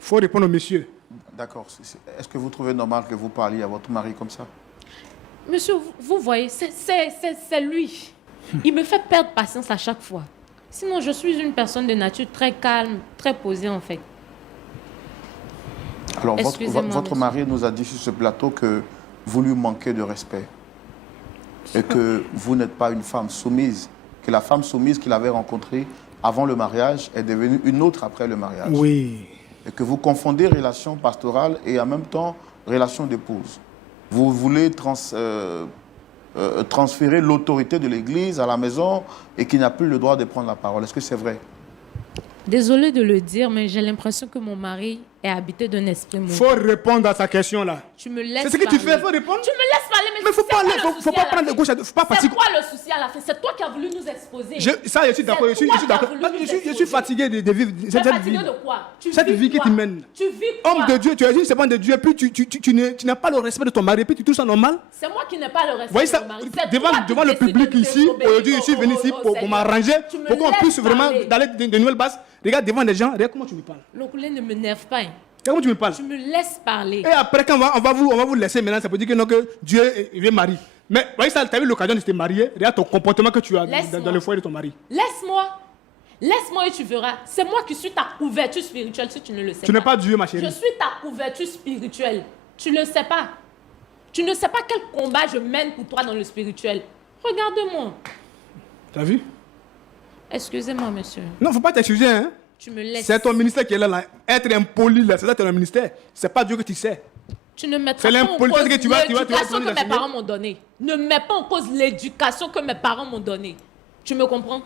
Il faut répondre au monsieur. D'accord. Est-ce que vous trouvez normal que vous parliez à votre mari comme ça? Monsieur, vous voyez, c'est lui. Il me fait perdre patience à chaque fois. Sinon, je suis une personne de nature très calme, très posée en fait. Alors, Excusez-moi, votre monsieur. mari nous a dit sur ce plateau que vous lui manquez de respect. Et que vous n'êtes pas une femme soumise. Que la femme soumise qu'il avait rencontrée avant le mariage est devenue une autre après le mariage. Oui. Et que vous confondez relation pastorale et en même temps relation d'épouse. Vous voulez transférer l'autorité de l'Église à la maison et qu'il n'a plus le droit de prendre la parole. Est-ce que c'est vrai? Désolée de le dire, mais j'ai l'impression que mon mari est habité d'un esprit Il mauvais. faut répondre à sa question là. Tu me laisses C'est ce que tu parler. fais, il faut répondre. Tu me laisses parler, mais Mais faut c'est pas quoi aller, le faut souci pas à la prendre de fin? gauche, faut pas C'est fatiguer. quoi le souci à la fin? C'est toi qui as voulu nous exposer. Ça, je suis d'accord, je suis d'accord. Je suis fatigué de vivre Tu es cette fatigué vie. de quoi? Cette vie que tu mènes. Tu vis quoi? Homme de Dieu, tu es une servante de Dieu, puis tu n'as pas le respect de ton mari, puis tu trouves ça normal. C'est moi qui n'ai pas le respect Voyez de ça, mon mari. C'est devant, toi qui devant le décides public de ici, désobéir aujourd'hui, je suis venu ici au pour Seigneur. m'arranger, Tu me pour qu'on laisses puisse vraiment parler. d'aller de nouvelles bases. Regarde devant les gens, regarde comment tu me parles. Lokulé, ne m'énerve pas. Hein. Regarde comment tu me parles. Tu me laisses parler. Et après, quand on va vous laisser maintenant, ça veut dire que, non, que Dieu est marié. Mais voyez ça, tu as eu l'occasion de te marier, regarde ton comportement que tu as Laisse-moi. dans le foyer de ton mari. Laisse-moi. Laisse-moi et tu verras. C'est moi qui suis ta couverture spirituelle si tu ne le sais Tu pas. n'es pas Dieu, ma Je chérie. suis ta couverture spirituelle. Tu ne le sais pas. Tu ne sais pas quel combat je mène pour toi dans le spirituel. Regarde-moi. Tu as vu? Excusez-moi, monsieur. Non, il ne faut pas t'excuser, hein. Tu me laisses. C'est ton ministère qui est là. Être impoli, là, c'est ça ton ministère. C'est pas Dieu que tu sais. Tu ne mettras C'est pas en l'impolitesse cause que tu vas l'éducation que mes enseigner. parents m'ont donnée. Ne mets pas en cause l'éducation que mes parents m'ont donnée. Tu me comprends?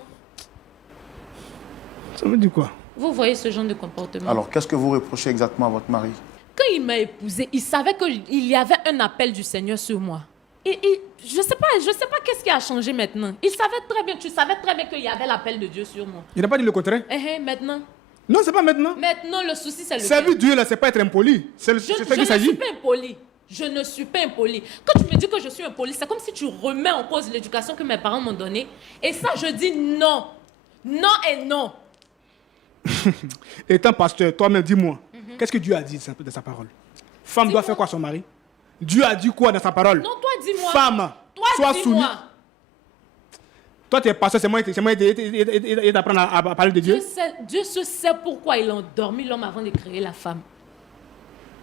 Ça veut dire quoi? Vous voyez ce genre de comportement. Alors, qu'est-ce que vous reprochez exactement à votre mari? Quand il m'a épousée, il savait qu'il y avait un appel du Seigneur sur moi. Et je sais pas qu'est-ce qui a changé maintenant. Il savait très bien, tu savais très bien qu'il y avait l'appel de Dieu sur moi. Il n'a pas dit le contraire. Maintenant. Non, c'est pas maintenant. Maintenant, le souci, c'est le Servir Dieu, là, c'est pas être impoli. C'est Je ça qu'il ne suis s'agit. pas impolie. Je ne suis pas impolie. Quand tu me dis que je suis impolie, c'est comme si tu remets en cause l'éducation que mes parents m'ont donnée. Et ça, je dis non. Non et non. Étant pasteur, toi-même, dis-moi, qu'est-ce que Dieu a dit de sa parole? Femme doit faire quoi à son mari? Dieu a dit quoi dans sa parole? Non, toi, dis-moi. Femme, Toi, sois soumise. dis-moi. Toi, tu es pasteur, c'est moi qui t'apprendre à parler de Dieu. Dieu se sait pourquoi il a endormi l'homme avant de créer la femme.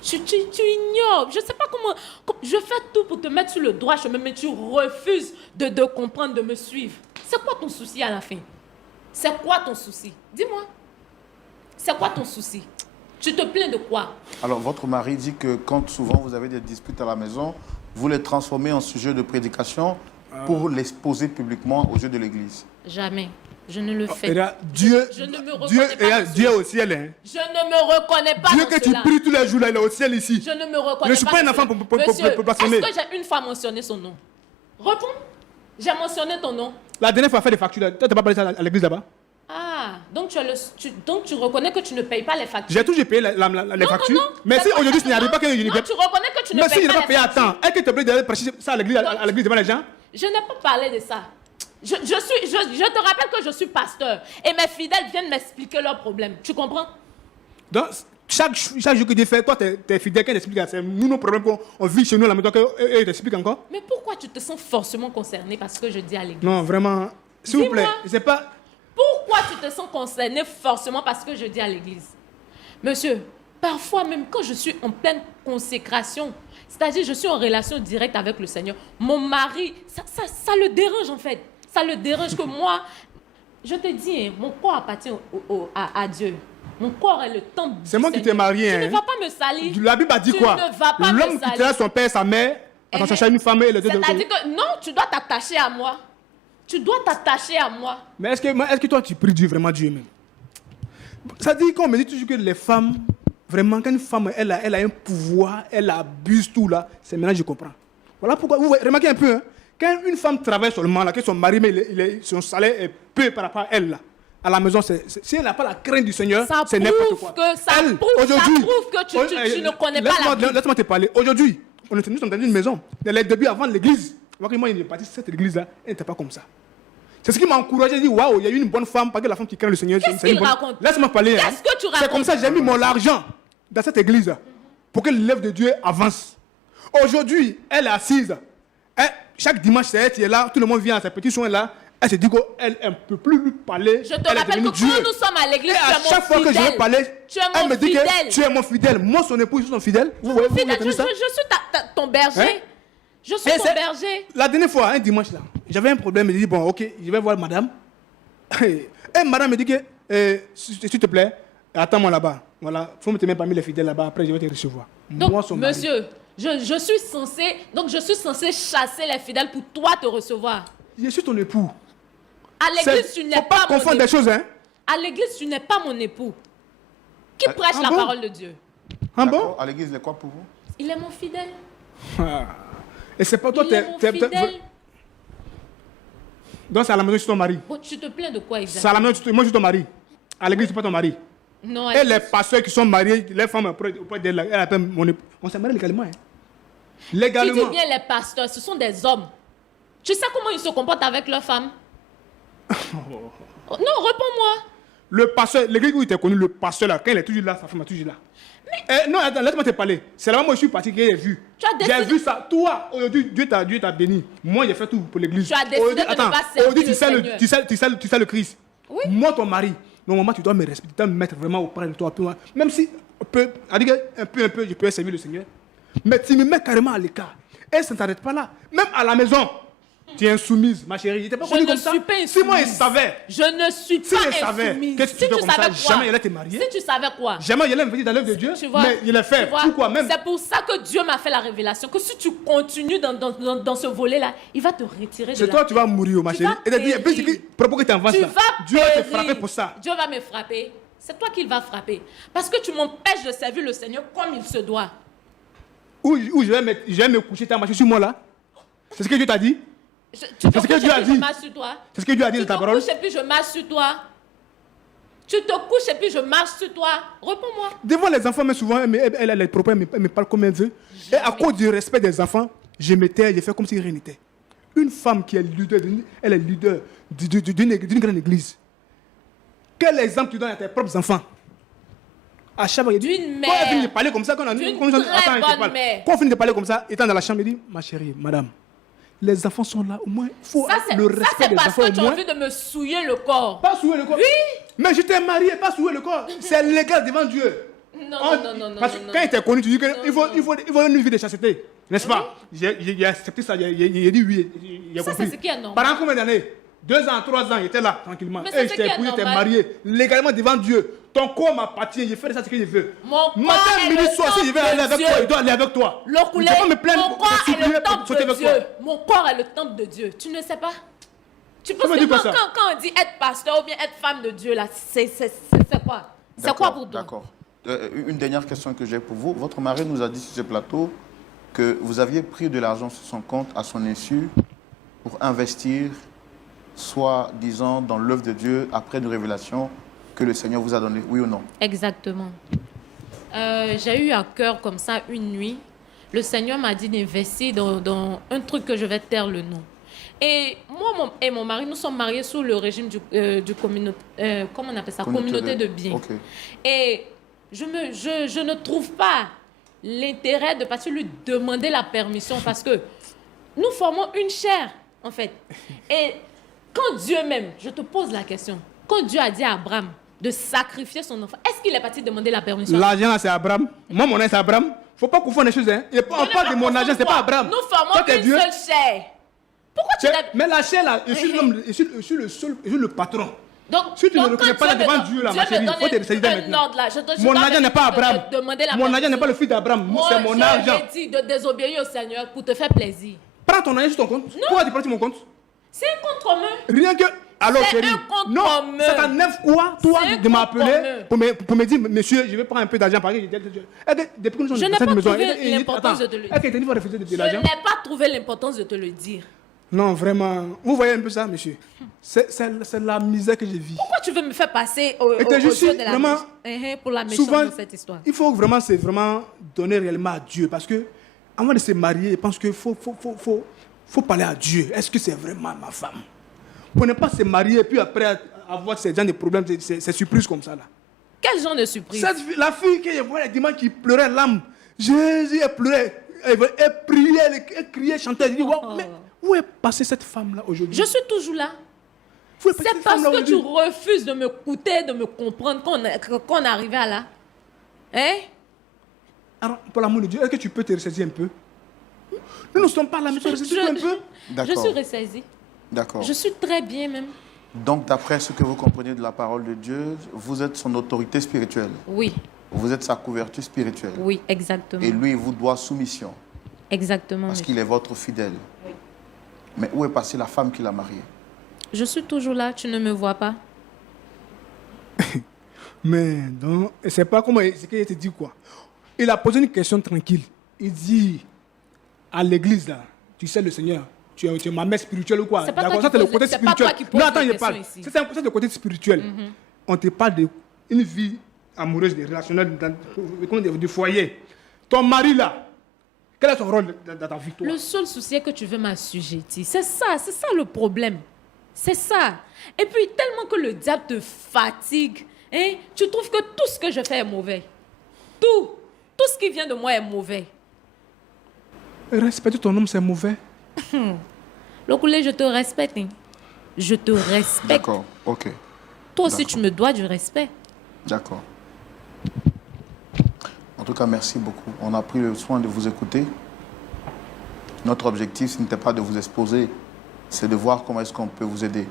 Tu ignores. Je ne sais pas comment... Je fais tout pour te mettre sur le droit chemin, mais tu refuses de comprendre, de me suivre. C'est quoi ton souci à la fin? C'est quoi ton souci? Dis-moi. C'est quoi ton souci? Tu te plains de quoi? Alors, votre mari dit que quand souvent vous avez des disputes à la maison, vous les transformez en sujet de prédication pour l'exposer publiquement aux yeux de l'Église. Jamais. Je ne le fais. Regarde, Dieu, Je ne me reconnais Dieu, pas regarde, dans Dieu cela. est au ciel. Hein. Je ne me reconnais pas Dieu dans que tu cela. pries tous les jours, là, il est au ciel ici. Je ne me reconnais pas. Je ne suis pas un dans enfant cela. pour Monsieur, blasphémer. est-ce que j'ai une fois mentionné son nom? Réponds. J'ai mentionné ton nom. La dernière fois, faire des factures, toi, tu n'as pas parlé ça à l'église là-bas? Ah, donc tu reconnais que tu ne payes pas les factures. J'ai toujours payé les Non, factures. non, non. Mais C'est si pas aujourd'hui, ça. ce n'y arrive pas que je ne Non, paye tu reconnais que tu ne mais si payes je n'ai pas pas payé les à temps, est-ce que tu es obligé d'aller prêcher ça à l'église devant les gens? Je n'ai pas parlé de ça. Je te rappelle que je suis pasteur et mes fidèles viennent m'expliquer leurs problèmes. Tu comprends? Donc, chaque jour que Dieu fait, toi, tu es fidèle, qu'elle explique. C'est nous nos problèmes qu'on vit chez nous, là, maintenant qu'eux t'expliquent encore. Mais pourquoi tu te sens forcément concerné parce que je dis à l'église? Non, vraiment, s'il vous plaît, Dis-moi. c'est pas. Pourquoi tu te sens concerné forcément parce que je dis à l'église? Monsieur, parfois même quand je suis en pleine consécration, c'est-à-dire je suis en relation directe avec le Seigneur, mon mari, ça le dérange en fait. Ça le dérange que moi, je te dis, hein, mon corps appartient à Dieu. Mon corps est le temple du C'est moi qui Seigneur. t'ai marié. Tu hein. ne vas pas me salir. La Bible a dit Tu quoi? ne vas pas me L'homme qui salir. tira son père et sa mère, attends, chercher une femme et le deux. C'est-à-dire que non, tu dois t'attacher à moi. Tu dois t'attacher à moi. Mais est-ce que toi, tu pries Dieu, vraiment Dieu même? Ça dit qu'on me dit toujours que les femmes, vraiment, quand une femme, elle a un pouvoir, elle abuse tout là, c'est maintenant que je comprends. Voilà pourquoi, vous voyez, remarquez un peu, hein, quand une femme travaille seulement, là, que son mari, mais son salaire est peu par rapport à elle, là, à la maison, si elle n'a pas la crainte du Seigneur, Ça c'est n'importe quoi. ça prouve que tu ne connais pas la Bible. Laisse-moi te parler. Aujourd'hui, nous sommes dans une maison. Dans les débuts, avant l'église, moi, il est parti cette église-là, elle n'était pas comme ça. C'est ce qui m'a encouragé. J'ai dit, waouh, il y a eu une bonne femme, pas que la femme qui craint le Seigneur. Qu'est-ce qu'il raconte? Laisse-moi parler. Qu'est-ce que tu racontes? C'est comme ça que j'ai mis mon argent dans cette église pour que l'œuvre de Dieu avance. Aujourd'hui, elle est assise. Chaque dimanche, c'est elle qui est là. Tout le monde vient à ses petits soins là. Elle se dit qu'elle ne peut plus lui parler. Je te rappelle que quand nous sommes à l'église, et à chaque fois que je vais parler, elle me dit que tu es mon fidèle. Moi, son époux, je suis son fidèle. Vous voyez, je suis ton berger. Hein? Je suis ton berger. La dernière fois, un dimanche là, j'avais un problème. Je dis bon, ok, je vais voir madame. Et madame me dit que, s'il te plaît, attends-moi là-bas. Voilà, il faut me tenir parmi les fidèles là-bas. Après, je vais te recevoir. Donc, moi, son mari. monsieur, je suis censé chasser les fidèles pour toi te recevoir. Je suis ton époux. À l'église, tu n'es faut pas mon confondre des époux. choses, hein. À l'église, tu n'es pas mon époux. Qui prêche la parole de Dieu? Ah bon? D'accord. À l'église, il est quoi pour vous? Il est mon fidèle. Et c'est pas toi, Il est mon fidèle. Donc c'est à la maison, je suis ton mari. Bon, tu te plains de quoi C'est à exactement? la maison, moi je suis ton mari. À l'église, je suis pas ton mari. Non, Et les pasteurs qui sont mariés, les femmes auprès d'elle, elle appelle mon époux. On s'est marié légalement. Hein. tu Légalement. dis bien les pasteurs, ce sont des hommes. Tu sais comment ils se comportent avec leurs femmes? Non, réponds-moi. Le pasteur, l'église où il était connu, le pasteur là, quand il est toujours là, sa femme est toujours là. Non, attends, laisse-moi te parler. C'est là-bas moi je suis parti que j'ai vu. J'ai vu ça. Toi, aujourd'hui, Dieu t'a béni. Moi, j'ai fait tout pour l'église. Tu as décidé de ne pas servir le Seigneur. Tu sais le Christ. Oui. Moi, ton mari, normalement, tu dois me respecter, tu dois me mettre vraiment auprès de toi. Même si, un peu, je peux servir le Seigneur. Mais tu me mets carrément à l'écart. Et ça ne t'arrête pas là. Même à la maison. Tu es insoumise, ma chérie. Il n'était pas connu comme ça. Si moi, il savait. Je ne suis pas insoumise. Qu'est-ce que tu fais comme ça? Jamais il allait te marier. Si tu savais quoi? Jamais il allait me venir dans l'œuvre de Dieu. Mais il l'a fait. Pourquoi même? C'est pour ça que Dieu m'a fait la révélation. Que si tu continues dans ce volet-là, il va te retirer de la c'est toi, tu vas mourir, ma chérie. Et puis, propos que tu avances là. Dieu va te frapper pour ça. Dieu va me frapper. C'est toi qu'il va frapper. Parce que tu m'empêches de servir le Seigneur comme il se doit. Où je vais me coucher, tu as marché sur moi là? C'est ce que Dieu t'a dit? Tu te couches et puis je marche sur toi. C'est ce que Dieu a dit dans ta parole. Tu te couches et puis je marche sur toi. Tu te couches et puis je marche sur toi. Réponds-moi. Devant les enfants, mais souvent, elle a les propos, elle me parle comme elle veut. Et à cause du respect des enfants, je me tais, je fais comme si rien n'était. Une femme qui est leader, elle est leader d'une grande église. Quel exemple tu donnes à tes propres enfants? À chaque fois, d'une mère. Quand elle finit de parler comme ça, quand on finit de parler comme ça, étant dans la chambre, il dit, ma chérie, madame, les enfants sont là, au moins, il faut le respect des enfants. Ça, c'est parce que tu as envie de me souiller le corps. Pas souiller le corps? Oui. Mais je t'ai marié, pas souiller le corps. C'est légal devant Dieu. Non. Parce que quand il était connu, tu dis qu'il faut une vie de chasteté. N'est-ce pas? J'ai accepté ça, j'ai dit oui, j'ai compris. Ça, c'est ce qui est normal. Pendant combien d'années? 2 ans, 3 ans, il était là, tranquillement. Mais Et je t'ai épousé, j'étais marié, légalement devant Dieu. Ton corps m'appartient, je fais ça ce que je veux. Matin, midi, soir, si je vais aller avec toi, il doit aller avec toi. L'oculé, mon corps est le temple de Dieu. Mon corps est le temple de Dieu. Tu ne sais pas? Tu penses que quand on dit être pasteur ou bien être femme de Dieu, là, c'est quoi? C'est quoi pour toi? D'accord. Une dernière question que j'ai pour vous. Votre mari nous a dit sur ce plateau que vous aviez pris de l'argent sur son compte à son insu pour investir, soit disant dans l'œuvre de Dieu après une révélation que le Seigneur vous a donnée, oui ou non? Exactement. J'ai eu à cœur comme ça une nuit. Le Seigneur m'a dit d'investir dans un truc que je vais taire le nom. Et moi et mon mari, nous sommes mariés sous le régime du comment on appelle ça? Communauté de biens. Okay. Et je ne trouve pas l'intérêt de partir lui demander la permission parce que nous formons une chair, en fait. Et quand Dieu même, je te pose la question, quand Dieu a dit à Abraham de sacrifier son enfant, est-ce qu'il est parti demander la permission? L'argent, c'est Abraham. Moi, mon nom, c'est Abraham. Il ne faut pas confondre les choses. Hein. On parle de mon argent, ce n'est pas Abraham. Nous formons une seule chair. Pourquoi tu n'as... Mais la chair, là, je suis le patron. Donc, si tu ne le reconnais pas devant Dieu, là, ma chérie, il faut te décider maintenant. Mon argent n'est pas Abraham. Mon argent n'est pas le fils d'Abraham. C'est mon argent. Je t'ai dit de désobéir au Seigneur pour te faire plaisir. Prends ton argent sur ton compte. Pourquoi tu prends mon compte? C'est un compte commun. Rien que... Alors, c'est chérie, un compte non, commun. c'est à 9 quoi, toi, de m'appeler pour me dire, monsieur, je vais prendre un peu d'argent par exemple. Depuis que nous sommes dans cette maison... Je n'ai pas trouvé l'importance de te le dire. Je Je n'ai pas trouvé l'importance de te le dire. Non, vraiment. Vous voyez un peu ça, monsieur? C'est la misère que je vis. Pourquoi tu veux me faire passer au Et que je jeu suis de la vraiment- pour la méchante Souvent, de cette histoire? il faut vraiment, c'est vraiment donner réellement à Dieu. Parce que avant de se marier, je pense qu'il faut parler à Dieu. Est-ce que c'est vraiment ma femme? Pour ne pas se marier et puis après avoir ces gens de problèmes, ces surprises comme ça là. Quel genre de surprise? La fille que je vois le dimanche qui pleurait l'âme, Jésus, elle pleurait, elle priait, elle criait, chantait. Je dis, wow, mais où est passée cette femme-là aujourd'hui? Je suis toujours là. Où est passée C'est cette parce femme-là que tu aujourd'hui? refuses de m'écouter, de me comprendre qu'on est arrivé à là. Hein? Alors, pour l'amour de Dieu, est-ce que tu peux te ressaisir un peu? Nous ne sommes pas là, mais tu te ressaisir un peu? Je D'accord. suis ressaisie. D'accord. Je suis très bien même. Donc, d'après ce que vous comprenez de la parole de Dieu, vous êtes son autorité spirituelle. Oui, Vous êtes sa couverture spirituelle. oui, exactement. Et lui, il vous doit soumission. Exactement. Parce monsieur. qu'il est votre fidèle. Mais où est passée la femme qui l'a marié? Je suis toujours là, tu ne me vois pas. Mais donc, c'est pas comment ce qu'il te dit quoi. Il a posé une question tranquille. Il dit à l'église là, tu sais le Seigneur, tu es ma mère spirituelle ou quoi? C'est pas D'accord, toi ça c'est qui le pose- côté c'est pas spirituel. toi qui pose Non, attends, les je questions parle. ici. C'est le côté spirituel. On te parle d'une vie amoureuse, relationnelle, du foyer. Ton mari là, quel est son rôle dans ta vie, toi? Le seul souci est que tu veux m'assujettir. C'est ça le problème. C'est ça. Et puis, tellement que le diable te fatigue, hein, tu trouves que tout ce que je fais est mauvais. Tout ce qui vient de moi est mauvais. Respecter ton homme, c'est mauvais. Lokoulé, je te respecte. Hein. Je te respecte. D'accord, ok. Toi aussi, D'accord. tu me dois du respect. D'accord. En tout cas, merci beaucoup. On a pris le soin de vous écouter. Notre objectif, ce n'était pas de vous exposer, c'est de voir comment est-ce qu'on peut vous aider.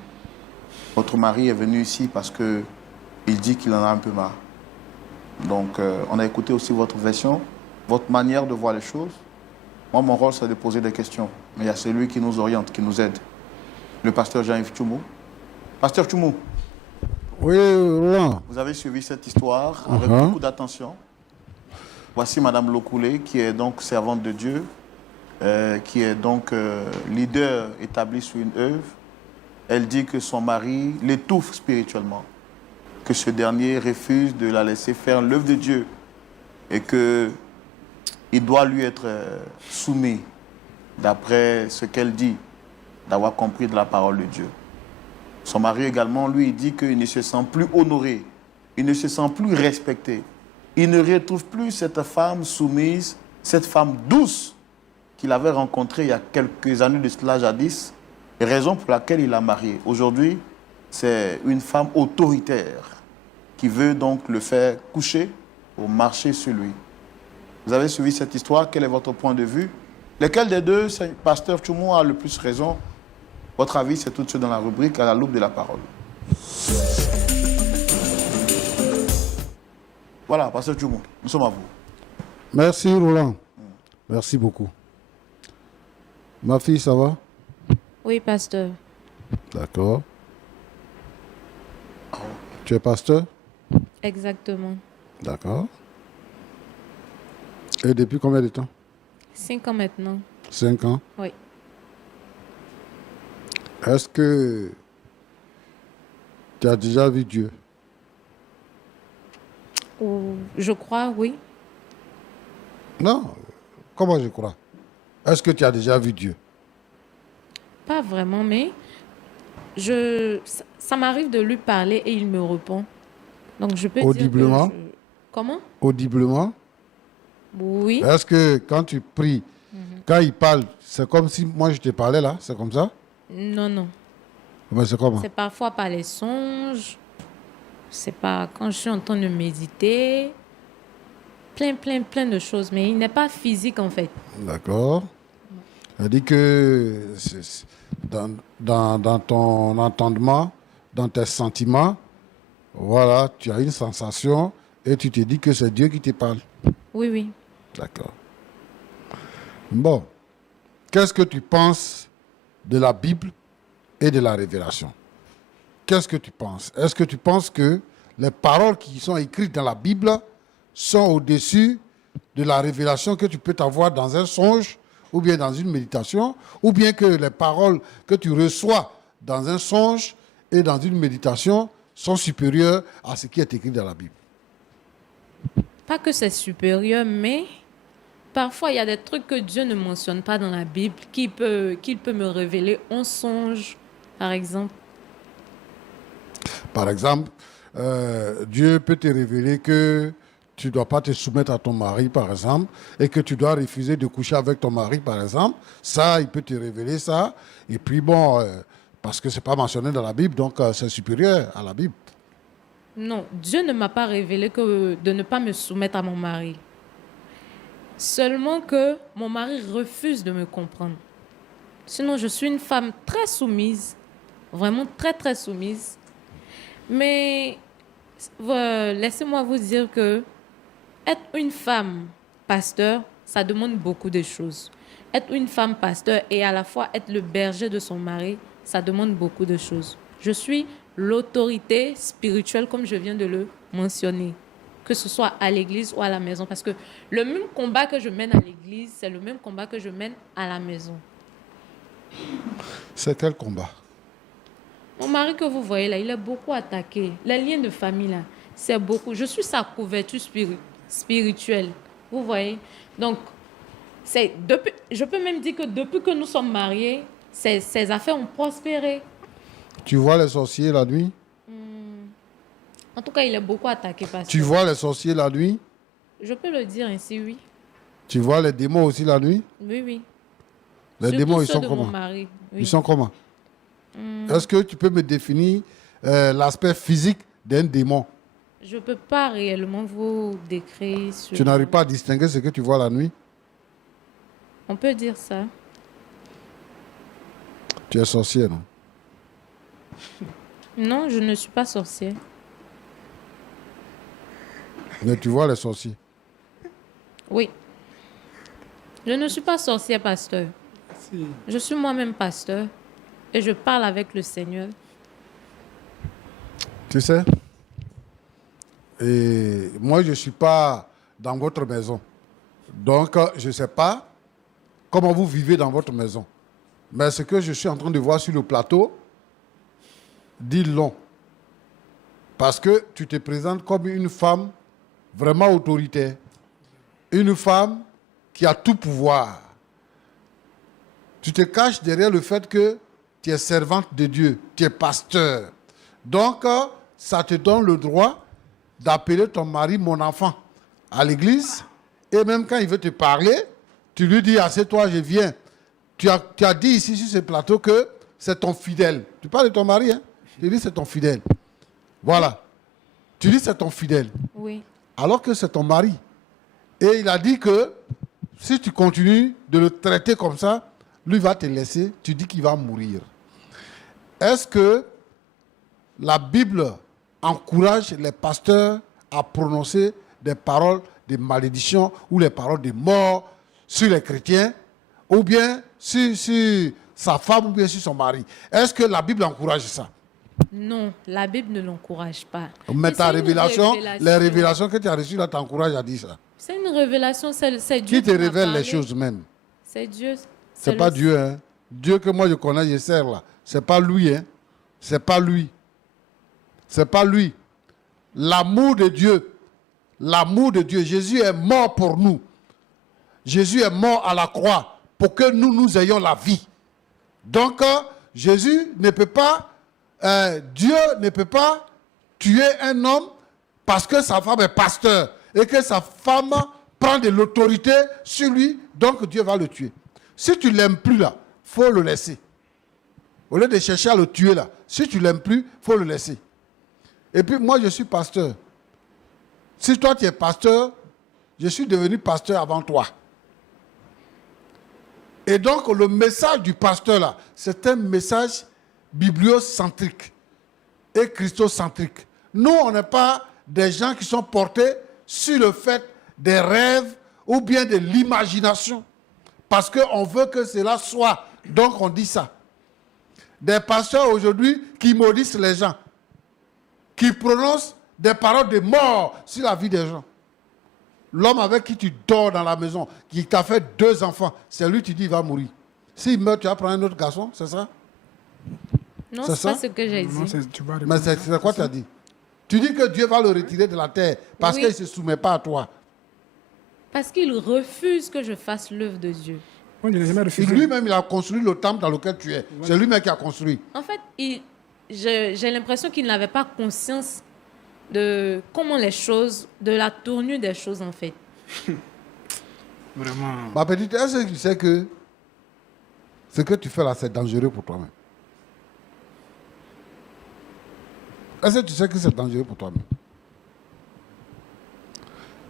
Votre mari est venu ici parce qu'il dit qu'il en a un peu marre. Donc, on a écouté aussi votre version, votre manière de voir les choses. Moi, mon rôle, c'est de poser des questions. Mais il y a celui qui nous oriente, qui nous aide. Le pasteur Jean-Yves Tchoumou. Pasteur Tchoumou, Oui, Roland. vous avez suivi cette histoire avec beaucoup d'attention. Voici Madame Lokoulé, qui est donc servante de Dieu, qui est donc leader établi sur une œuvre. Elle dit que son mari l'étouffe spirituellement, que ce dernier refuse de la laisser faire l'œuvre de Dieu et qu'il doit lui être soumis, d'après ce qu'elle dit, d'avoir compris de la parole de Dieu. Son mari également, lui, il dit qu'il ne se sent plus honoré, il ne se sent plus respecté. Il ne retrouve plus cette femme soumise, cette femme douce qu'il avait rencontrée il y a quelques années de cela jadis, raison pour laquelle il l'a mariée. Aujourd'hui, c'est une femme autoritaire qui veut donc le faire coucher pour marcher sur lui. Vous avez suivi cette histoire, quel est votre point de vue? Lequel des deux, pasteur Tchoumou, a le plus raison? Votre avis, c'est tout de suite dans la rubrique à la loupe de la parole. Voilà, pasteur Tchoumou, nous sommes à vous. Merci, Roland. Merci beaucoup. Ma fille, ça va? Oui, pasteur. D'accord. Tu es pasteur? Exactement. D'accord. Et depuis combien de temps? 5 ans maintenant. 5 ans. Oui. Est-ce que tu as déjà vu Dieu? Je crois, oui. Non. Comment je crois? Est-ce que tu as déjà vu Dieu? Pas vraiment, mais ça m'arrive de lui parler et il me répond. Donc je peux Audiblement? dire que Comment? Audiblement? Oui. Est-ce que quand tu pries, quand il parle, c'est comme si moi je te parlais là? C'est comme ça? Non, non. Mais c'est comment? C'est parfois par les songes. C'est pas quand je suis en train de méditer. Plein de choses. Mais il n'est pas physique en fait. D'accord. Elle dit que dans ton entendement, dans tes sentiments, voilà, tu as une sensation et tu te dis que c'est Dieu qui te parle. Oui, oui. D'accord. Bon. Qu'est-ce que tu penses de la Bible et de la révélation? Qu'est-ce que tu penses? Est-ce que tu penses que les paroles qui sont écrites dans la Bible sont au-dessus de la révélation que tu peux avoir dans un songe ou bien dans une méditation, ou bien que les paroles que tu reçois dans un songe et dans une méditation sont supérieures à ce qui est écrit dans la Bible? Pas que c'est supérieur, mais parfois il y a des trucs que Dieu ne mentionne pas dans la Bible qu'il peut me révéler en songe, par exemple. Par exemple, Dieu peut te révéler que tu ne dois pas te soumettre à ton mari, par exemple, et que tu dois refuser de coucher avec ton mari, par exemple. Ça, il peut te révéler ça. Et puis bon, parce que ce n'est pas mentionné dans la Bible, donc c'est supérieur à la Bible. Non, Dieu ne m'a pas révélé que de ne pas me soumettre à mon mari. Seulement que mon mari refuse de me comprendre. Sinon, je suis une femme très soumise, vraiment très, très soumise. Mais laissez-moi vous dire que être une femme pasteur, ça demande beaucoup de choses. Être une femme pasteur et à la fois être le berger de son mari, ça demande beaucoup de choses. Je suis l'autorité spirituelle, comme je viens de le mentionner, que ce soit à l'église ou à la maison. Parce que le même combat que je mène à l'église, c'est le même combat que je mène à la maison. C'est quel combat? Mon mari que vous voyez là, il est beaucoup attaqué. Les liens de famille là, c'est beaucoup. Je suis sa couverture spirituelle. Vous voyez? Donc, je peux même dire que depuis que nous sommes mariés, ses affaires ont prospéré. Tu vois les sorciers la nuit? En tout cas, il est beaucoup attaqué. Pasteur. Tu vois les sorciers la nuit? Je peux le dire ainsi, oui. Tu vois les démons aussi la nuit? Oui, oui. Les Surtout démons, ils ceux sont de comment? mon mari, oui. Ils sont comment? Est-ce que tu peux me définir l'aspect physique d'un démon? Je ne peux pas réellement vous décrire. Tu n'arrives pas à distinguer ce que tu vois la nuit? On peut dire ça. Tu es sorcier, non? Non, je ne suis pas sorcière. Mais tu vois les sorciers? Oui. Je ne suis pas sorcière, pasteur. Si. Je suis moi-même pasteur et je parle avec le Seigneur. Tu sais? Et moi, je ne suis pas dans votre maison. Donc, je ne sais pas comment vous vivez dans votre maison. Mais ce que je suis en train de voir sur le plateau, dit long. Parce que tu te présentes comme une femme vraiment autoritaire. Une femme qui a tout pouvoir. Tu te caches derrière le fait que tu es servante de Dieu, tu es pasteur. Donc, ça te donne le droit d'appeler ton mari mon enfant à l'église. Et même quand il veut te parler, tu lui dis, assieds-toi, je viens. Tu as dit ici sur ce plateau que c'est ton fidèle. Tu parles de ton mari, hein? Tu dis c'est ton fidèle. Voilà. Tu dis c'est ton fidèle. Oui. Alors que c'est ton mari. Et il a dit que si tu continues de le traiter comme ça, lui va te laisser, tu dis qu'il va mourir. Est-ce que la Bible encourage les pasteurs à prononcer des paroles de malédiction ou les paroles de mort sur les chrétiens, ou bien sur sa femme ou bien sur son mari? Est-ce que la Bible encourage ça? Non, la Bible ne l'encourage pas. Mais ta c'est une révélation, les révélations que tu as reçues là t'encouragent à dire ça. C'est une révélation, c'est Dieu Qui te m'a révèle les parlé. choses même? C'est Dieu. C'est pas Dieu, hein. Dieu que moi je connais, je sers là. C'est pas lui, hein. C'est pas lui. C'est pas lui. L'amour de Dieu. L'amour de Dieu. Jésus est mort pour nous. Jésus est mort à la croix pour que nous ayons la vie. Donc, Jésus ne peut pas, Dieu ne peut pas tuer un homme parce que sa femme est pasteur et que sa femme prend de l'autorité sur lui, donc Dieu va le tuer. Si tu ne l'aimes plus là, il faut le laisser. Au lieu de chercher à le tuer là, si tu ne l'aimes plus, il faut le laisser. Et puis moi je suis pasteur. Si toi tu es pasteur, je suis devenu pasteur avant toi. Et donc le message du pasteur là, c'est un message bibliocentrique et christocentrique. Nous, on n'est pas des gens qui sont portés sur le fait des rêves ou bien de l'imagination. Parce qu'on veut que cela soit. Donc on dit ça. Des pasteurs aujourd'hui qui maudissent les gens, qui prononcent des paroles de mort sur la vie des gens. l'homme avec qui tu dors dans la maison, qui t'a fait 2 enfants, c'est lui, tu dis, il va mourir. S'il meurt, tu vas prendre un autre garçon, c'est ça? Non, C'est c'est pas ça? ce que j'ai Non, dit. tu vas Mais répondre. c'est quoi tu as dit? Tu dis que Dieu va le retirer de la terre parce Oui. qu'il ne se soumet pas à toi. Parce qu'il refuse que je fasse l'œuvre de Dieu. Moi, je n'ai jamais refusé. Lui-même, il a construit le temple dans lequel tu es. C'est lui-même qui a construit. En fait, j'ai l'impression qu'il n'avait pas conscience de comment les choses, de la tournure des choses en fait. Vraiment. Ma petite, est-ce que tu sais que ce que tu fais là, c'est dangereux pour toi-même? Est-ce que tu sais que c'est dangereux pour toi-même?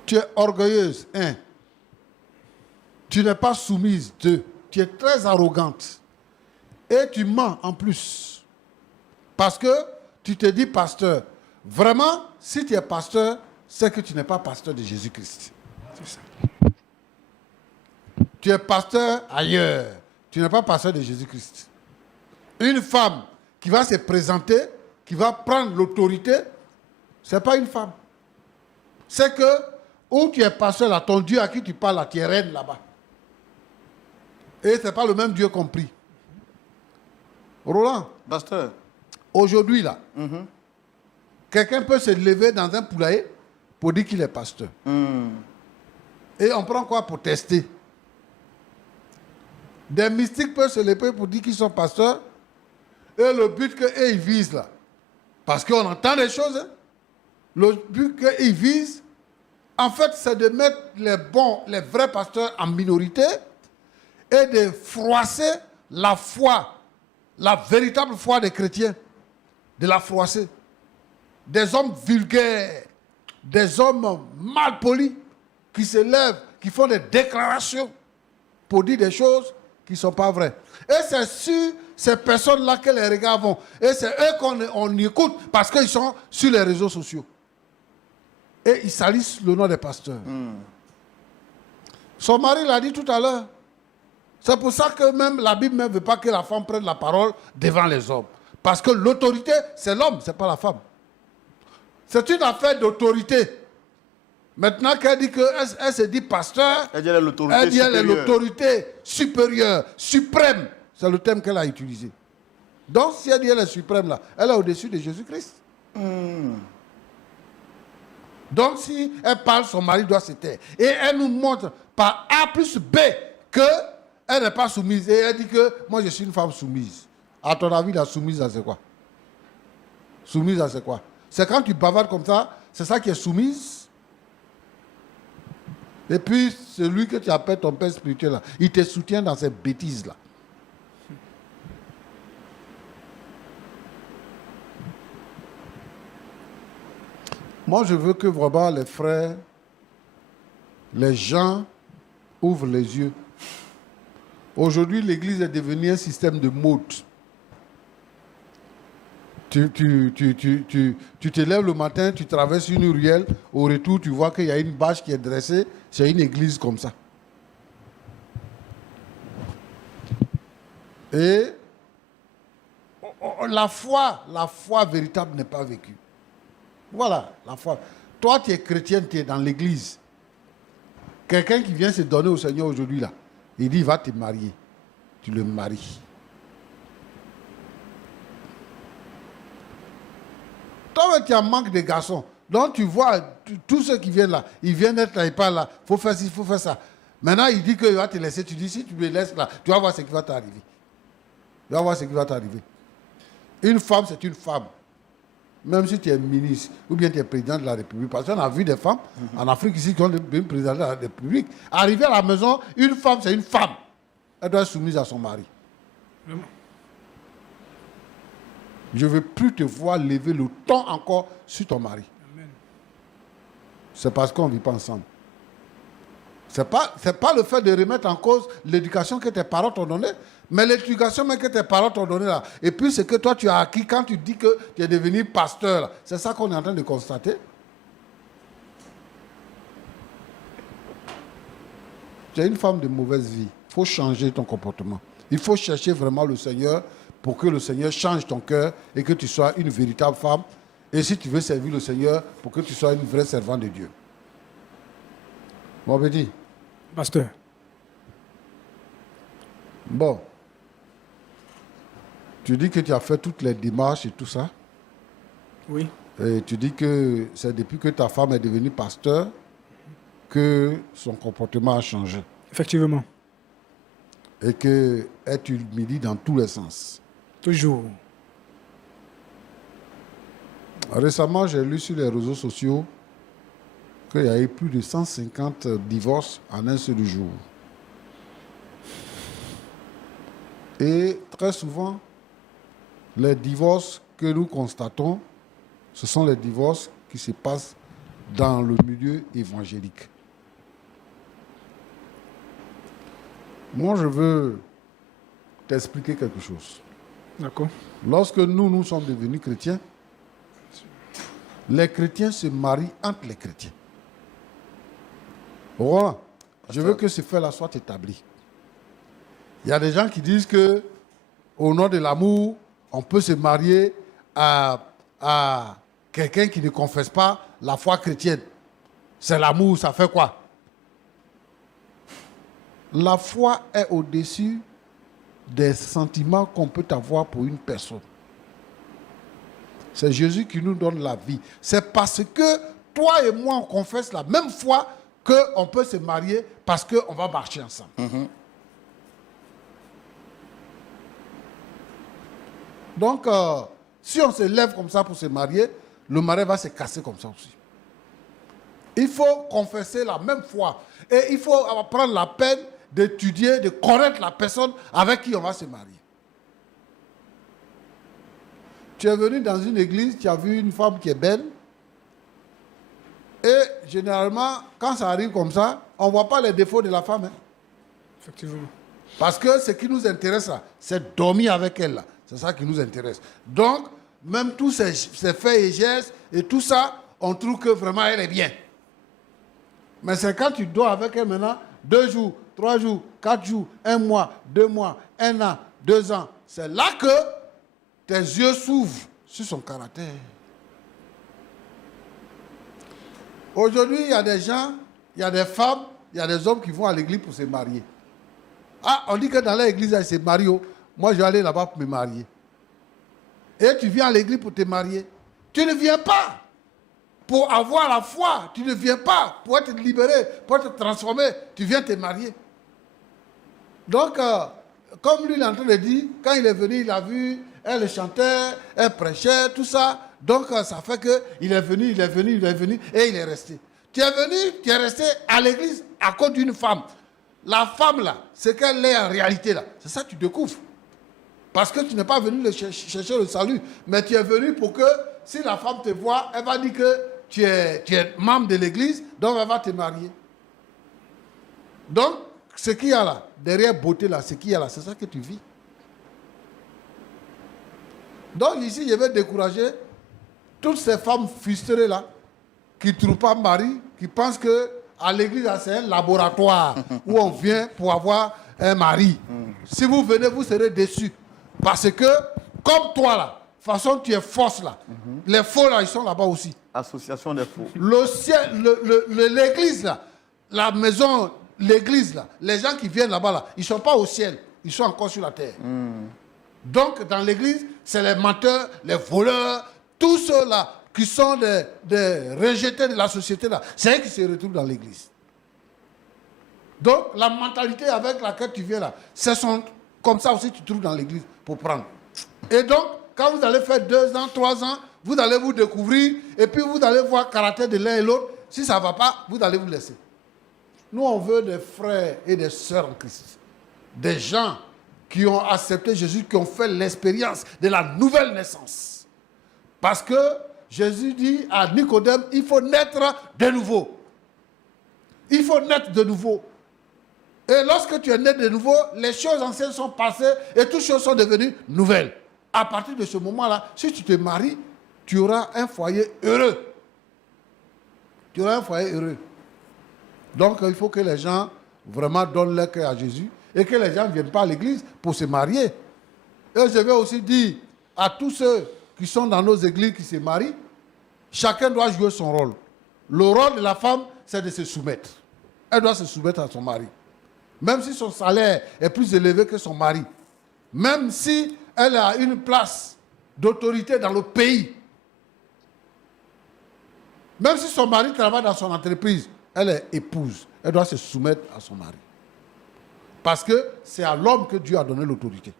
Tu es orgueilleuse, 1. Tu n'es pas soumise, 2. Tu es très arrogante. Et tu mens en plus. Parce que tu te dis pasteur. Vraiment, si tu es pasteur, c'est que tu n'es pas pasteur de Jésus-Christ. C'est ça. Tu es pasteur ailleurs. Tu n'es pas pasteur de Jésus-Christ. Une femme qui va se présenter, qui va prendre l'autorité, ce n'est pas une femme. C'est que, où tu es pasteur là, ton Dieu à qui tu parles là, tu es reine là-bas. Et ce n'est pas le même Dieu compris. Roland, Pasteur. aujourd'hui là, quelqu'un peut se lever dans un poulailler pour dire qu'il est pasteur. Et on prend quoi pour tester? Des mystiques peuvent se lever pour dire qu'ils sont pasteurs. Et le but qu'ils visent là, parce qu'on entend des choses, hein, le but qu'ils visent, en fait, c'est de mettre les vrais pasteurs en minorité et de froisser la foi, la véritable foi des chrétiens, de la froisser. Des hommes vulgaires, des hommes mal polis, qui se lèvent, qui font des déclarations pour dire des choses qui ne sont pas vraies. Et c'est sur ces personnes-là que les regards vont. Et c'est eux qu'on écoute parce qu'ils sont sur les réseaux sociaux. Et ils salissent le nom des pasteurs. Son mari l'a dit tout à l'heure. C'est pour ça que même la Bible ne veut pas que la femme prenne la parole devant les hommes. Parce que l'autorité, c'est l'homme, ce n'est pas la femme. C'est une affaire d'autorité. Maintenant qu'elle dit qu'elle se dit pasteur, Elle dit elle est l'autorité elle dit elle est supérieure. l'autorité supérieure, suprême. C'est le terme qu'elle a utilisé. Donc si elle dit elle est suprême là, elle est au-dessus de Jésus-Christ. Donc si elle parle, son mari doit se taire. Et elle nous montre par A plus B qu'elle n'est pas soumise. Et elle dit que moi je suis une femme soumise. À ton avis, la soumise, c'est quoi? Soumise, c'est quoi? C'est quand tu bavardes comme ça, c'est ça qui est soumise. Et puis, celui que tu appelles ton père spirituel, là, il te soutient dans ces bêtises-là. Moi, je veux que vraiment les frères, les gens ouvrent les yeux. Aujourd'hui, l'Église est devenue un système de mode. Tu te lèves le matin, tu traverses une ruelle, au retour, tu vois qu'il y a une bâche qui est dressée, c'est une église comme ça. Et la foi véritable n'est pas vécue. Voilà, la foi. Toi, tu es chrétien, tu es dans l'église. Quelqu'un qui vient se donner au Seigneur aujourd'hui, là, il dit, il va te marier. Tu le maries. Toi, tu as manque de garçons. Donc, tu vois, tous ceux qui viennent là, ils viennent être là, ils parlent là. Il faut faire ci, il faut faire ça. Maintenant, il dit qu'il va te laisser. Tu dis, si tu me laisses là, tu vas voir ce qui va t'arriver. Tu vas voir ce qui va t'arriver. Une femme, c'est une femme. Même si tu es ministre ou bien tu es président de la République. Parce qu'on a vu des femmes en Afrique ici qui ont devenu président de la République. Arriver à la maison, une femme, c'est une femme. Elle doit être soumise à son mari. Vraiment. Je ne veux plus te voir lever le ton encore sur ton mari. Amen. C'est parce qu'on ne vit pas ensemble. Ce n'est pas le fait de remettre en cause l'éducation que tes parents t'ont donnée, mais l'éducation même que tes parents t'ont donnée là. Et puis ce que toi tu as acquis quand tu dis que tu es devenu pasteur là. C'est ça qu'on est en train de constater. Tu es une femme de mauvaise vie. Il faut changer ton comportement. Il faut chercher vraiment le Seigneur pour que le Seigneur change ton cœur et que tu sois une véritable femme. Et si tu veux servir le Seigneur, pour que tu sois une vraie servante de Dieu. Mon petit. Pasteur. Bon. Tu dis que tu as fait toutes les démarches et tout ça. Oui. Et tu dis que c'est depuis que ta femme est devenue pasteur que son comportement a changé. Effectivement. Et qu'elle t'humilie dans tous les sens. Toujours. Récemment, j'ai lu sur les réseaux sociaux qu'il y a eu plus de 150 divorces en un seul jour. Et très souvent, les divorces que nous constatons, ce sont les divorces qui se passent dans le milieu évangélique. Moi, je veux t'expliquer quelque chose. D'accord. Lorsque nous sommes devenus chrétiens, les chrétiens se marient entre les chrétiens. Voilà. Je veux que ce fait-là soit établi. Il y a des gens qui disent que, au nom de l'amour, on peut se marier à quelqu'un qui ne confesse pas la foi chrétienne. C'est l'amour, ça fait quoi? La foi est au-dessus des sentiments qu'on peut avoir pour une personne. C'est Jésus qui nous donne la vie. C'est parce que toi et moi, on confesse la même foi qu'on peut se marier parce qu'on va marcher ensemble. Donc, si on se lève comme ça pour se marier, le mariage va se casser comme ça aussi. Il faut confesser la même foi. Et il faut prendre la peine d'étudier, de connaître la personne avec qui on va se marier. Tu es venu dans une église, tu as vu une femme qui est belle. Et généralement, quand ça arrive comme ça, on ne voit pas les défauts de la femme. Hein. Effectivement. Parce que ce qui nous intéresse, là, c'est dormir avec elle. Là. C'est ça qui nous intéresse. Donc, même tous ces faits et gestes et tout ça, on trouve que vraiment elle est bien. Mais c'est quand tu dors avec elle maintenant, 2 jours, 3 jours, 4 jours, 1 mois, 2 mois, 1 an, 2 ans. C'est là que tes yeux s'ouvrent sur son caractère. Aujourd'hui, il y a des gens, il y a des femmes, il y a des hommes qui vont à l'église pour se marier. Ah, on dit que dans l'église, ils se marient. Moi, je vais aller là-bas pour me marier. Et tu viens à l'église pour te marier. Tu ne viens pas pour avoir la foi. Tu ne viens pas pour être libéré, pour être transformé. Tu viens te marier. Donc, comme lui, il est en train de dire, quand il est venu, il a vu, elle chantait, elle prêchait, tout ça. Donc, ça fait qu'il est venu, et il est resté. Tu es venu, tu es resté à l'église à cause d'une femme. La femme, là, c'est qu'elle est en réalité, là. C'est ça que tu découvres. Parce que tu n'es pas venu chercher le salut, mais tu es venu pour que, si la femme te voit, elle va dire que tu es membre de l'église, donc elle va te marier. Donc, ce qu'il y a là, derrière beauté, là, ce qu'il y a là, c'est ça que tu vis. Donc, ici, je vais décourager toutes ces femmes frustrées, là, qui ne trouvent pas mari, qui pensent que à l'église, c'est un laboratoire où on vient pour avoir un mari. Si vous venez, vous serez déçus. Parce que, comme toi, là, de toute façon, tu es fausse, là. Les faux, là, ils sont là-bas aussi. Association des faux. Le ciel, l'église, là, la maison, l'église, là, les gens qui viennent là-bas, là, ils ne sont pas au ciel. Ils sont encore sur la terre. Donc, dans l'église, c'est les menteurs, les voleurs, tous ceux-là qui sont des rejetés de la société, là, c'est eux qui se retrouvent dans l'église. Donc, la mentalité avec laquelle tu viens là, ce sont comme ça aussi tu trouves dans l'église pour prendre. Et donc, quand vous allez faire 2 ans, 3 ans, vous allez vous découvrir, et puis vous allez voir le caractère de l'un et l'autre. Si ça ne va pas, vous allez vous laisser. Nous, on veut des frères et des sœurs en Christ. Des gens qui ont accepté Jésus, qui ont fait l'expérience de la nouvelle naissance. Parce que Jésus dit à Nicodème, il faut naître de nouveau. Il faut naître de nouveau. Et lorsque tu es né de nouveau, les choses anciennes sont passées et toutes choses sont devenues nouvelles. À partir de ce moment-là, si tu te maries, tu auras un foyer heureux. Tu auras un foyer heureux. Donc, il faut que les gens vraiment donnent leur cœur à Jésus et que les gens ne viennent pas à l'église pour se marier. Et je vais aussi dire à tous ceux qui sont dans nos églises qui se marient, chacun doit jouer son rôle. Le rôle de la femme, c'est de se soumettre. elle doit se soumettre à son mari. Même si son salaire est plus élevé que son mari. Même si elle a une place d'autorité dans le pays. Même si son mari travaille dans son entreprise, elle est épouse. Elle doit se soumettre à son mari. Parce que c'est à l'homme que Dieu a donné l'autorité.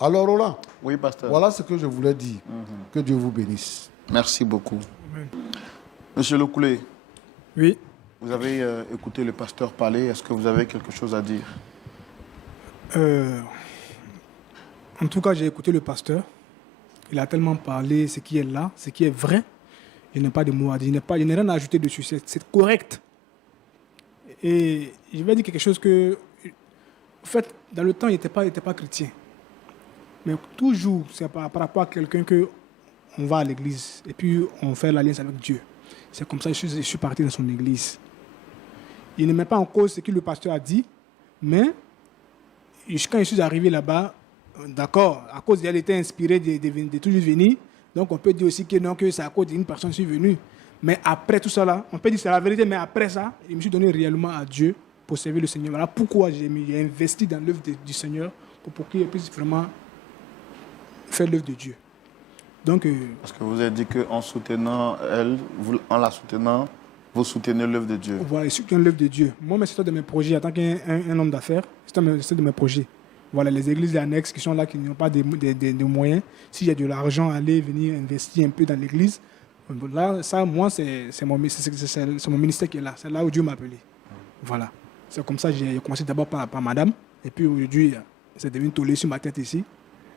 Alors Roland, Oui, pasteur. voilà ce que je voulais dire. Que Dieu vous bénisse. Merci beaucoup. Monsieur Lokoulé, Oui. vous avez écouté le pasteur parler. Est-ce que vous avez quelque chose à dire? En tout cas, j'ai écouté le pasteur. Il a tellement parlé ce qui est là, ce qui est vrai. Je n'ai pas de mots à dire. Je n'ai rien à ajouter dessus. C'est correct. Et je vais dire quelque chose que... En fait, dans le temps, il n'était pas chrétien. Mais toujours, c'est par rapport à quelqu'un qu'on va à l'église et puis on fait l'alliance avec Dieu. C'est comme ça que je suis parti dans son église. Il ne met pas en cause ce que le pasteur a dit, mais quand je suis arrivé là-bas, d'accord, à cause d'elle était inspirée de toujours venir, donc on peut dire aussi que non, que c'est à cause d'une personne que je suis venu. Mais après tout ça là, on peut dire que c'est la vérité, mais après ça, je me suis donné réellement à Dieu pour servir le Seigneur. Voilà pourquoi j'ai investi dans l'œuvre du Seigneur pour qu'il puisse vraiment faire l'œuvre de Dieu. Donc, Parce que vous avez dit qu'en soutenant elle, en la soutenant, vous soutenez l'œuvre de Dieu. voilà, je soutiens l'œuvre de Dieu. Moi, c'est de mes projets, en tant qu'un homme d'affaires, c'est de mes projets. Voilà, les églises annexes qui sont là, qui n'ont pas de moyens, s'il y a de l'argent, aller venir investir un peu dans l'église, là, ça, moi, c'est mon ministère qui est là. C'est là où Dieu m'a appelé. Voilà. C'est comme ça que j'ai commencé d'abord par madame, et puis aujourd'hui, c'est devenu tollé sur ma tête ici.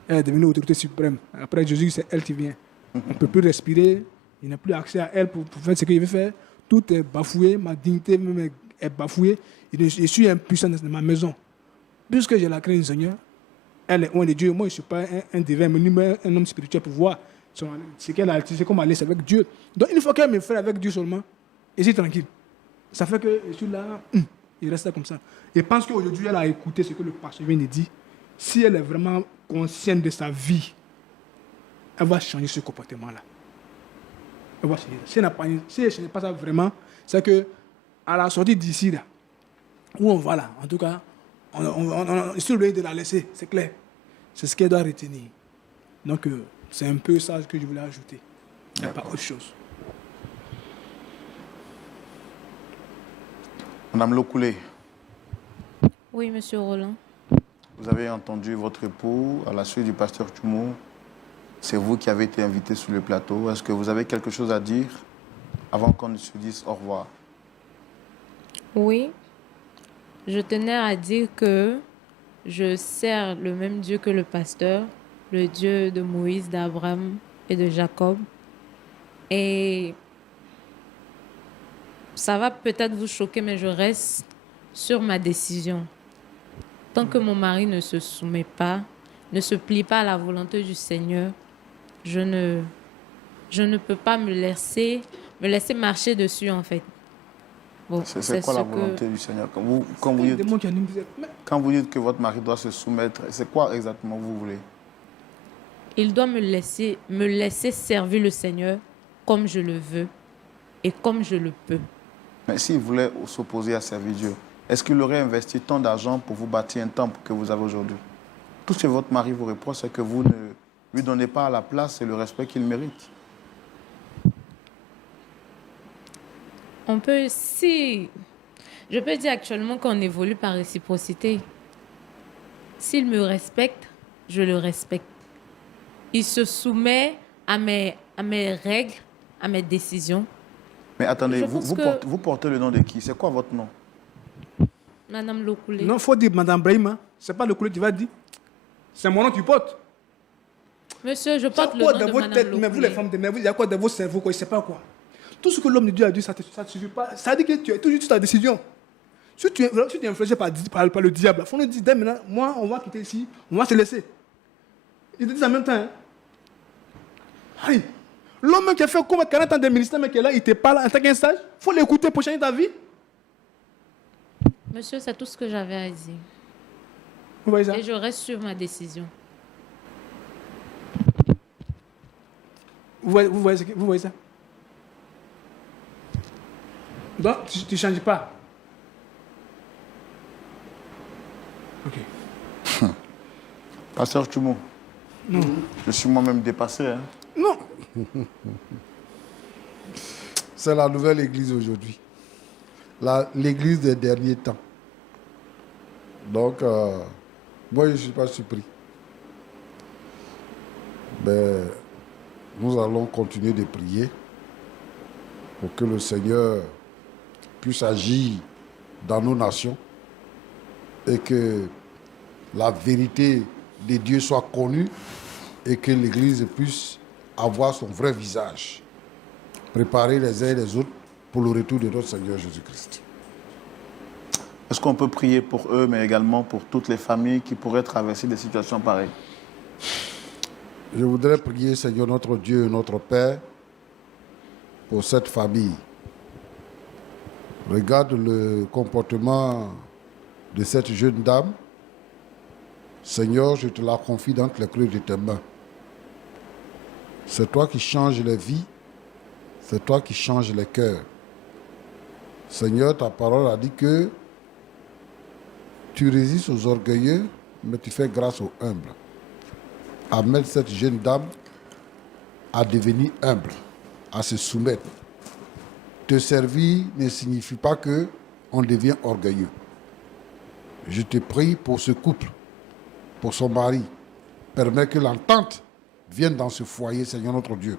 Elle est devenue autorité suprême. Après Jésus, c'est elle qui vient. On ne peut plus respirer. Il n'a plus accès à elle pour faire ce qu'il veut faire. Tout est bafoué. Ma dignité même est bafouée. Je suis impuissant dans ma maison. Puisque j'ai la crainte du Seigneur, elle est loin de Dieu. Moi, je ne suis pas un divin, mais un homme spirituel pour voir ce qu'elle a, c'est comme aller avec Dieu. Donc, une fois qu'elle me fait avec Dieu seulement, je suis tranquille. Ça fait que je suis là, il reste là comme ça. Je pense qu'aujourd'hui, elle a écouté ce que le pasteur vient de dire. Si elle est vraiment consciente de sa vie, elle va changer ce comportement-là. Elle va changer. Si elle ne change pas ça vraiment, c'est qu'à la sortie d'ici, là, où on va là, en tout cas, on est sur le lieu de la laisser, c'est clair. C'est ce qu'elle doit retenir. Donc, c'est un peu ça que je voulais ajouter. Il n'y a pas autre chose. Madame Lokoulé, Oui, monsieur Roland. vous avez entendu votre époux à la suite du pasteur Tchoumou. C'est vous qui avez été invité sur le plateau. Est-ce que vous avez quelque chose à dire avant qu'on ne se dise au revoir? Oui, je tenais à dire que je sers le même Dieu que le pasteur, le Dieu de Moïse, d'Abraham et de Jacob. Et ça va peut-être vous choquer, mais je reste sur ma décision. Tant que mon mari ne se soumet pas, ne se plie pas à la volonté du Seigneur, je ne peux pas me laisser marcher dessus, en fait. Bon, C'est quoi la volonté du Seigneur? Quand vous dites que votre mari doit se soumettre, c'est quoi exactement vous voulez? Il doit me laisser servir le Seigneur comme je le veux et comme je le peux. Mais s'il voulait s'opposer à servir Dieu, est-ce qu'il aurait investi tant d'argent pour vous bâtir un temple que vous avez aujourd'hui? Tout ce que votre mari vous reproche, c'est que vous ne lui donnez pas la place et le respect qu'il mérite. Je peux dire actuellement qu'on évolue par réciprocité. S'il me respecte, je le respecte. Il se soumet à mes règles, à mes décisions. Mais attendez, Je vous pense que- portez le nom de qui? C'est quoi votre nom? Madame Lokoulé. Non, il faut dire Madame Brahima. Ce n'est pas le couleur qui va dire. C'est mon nom que tu portes. Monsieur, je Il y a porte le quoi nom dans de votre Madame tête, mais vous les Lokoulé. femmes de mer, il y a quoi dans votre cerveau, quoi, je ne sais pas quoi. Tout ce que l'homme de Dieu a dit, ça ne suffit pas. Ça dit que tu es toujours sur ta décision. Si tu es influencé par le diable, il faut nous dire, dès maintenant, moi, on va quitter ici, on va se laisser. Ils te disent en même temps. Hein. Allez, l'homme qui a fait comme 40 ans de ministère, mais qui est là, il te parle en tant qu'un sage, il faut l'écouter pour changer ta vie. Monsieur, c'est tout ce que j'avais à dire. Vous voyez ça? Et je reste sur ma décision. Vous voyez ça? Donc, tu ne changes pas. Ok. Pasteur Tchoumou, Non. je suis moi-même dépassé. Hein. Non. C'est la nouvelle église aujourd'hui. L'église des derniers temps. Donc, moi, je ne suis pas surpris. Mais nous allons continuer de prier pour que le Seigneur puisse agir dans nos nations et que la vérité de Dieu soit connue et que l'Église puisse avoir son vrai visage, préparer les uns et les autres pour le retour de notre Seigneur Jésus-Christ. Est-ce qu'on peut prier pour eux, mais également pour toutes les familles qui pourraient traverser des situations pareilles? Je voudrais prier, Seigneur notre Dieu et notre Père, pour cette famille. Regarde le comportement de cette jeune dame. Seigneur, je te la confie dans les creux de tes mains. C'est toi qui changes les vies, c'est toi qui changes les cœurs. Seigneur, ta parole a dit que tu résistes aux orgueilleux, mais tu fais grâce aux humbles. Amène cette jeune dame à devenir humble, à se soumettre. Te servir ne signifie pas qu'on devient orgueilleux. Je te prie pour ce couple, pour son mari. Permets que l'entente vienne dans ce foyer, Seigneur notre Dieu.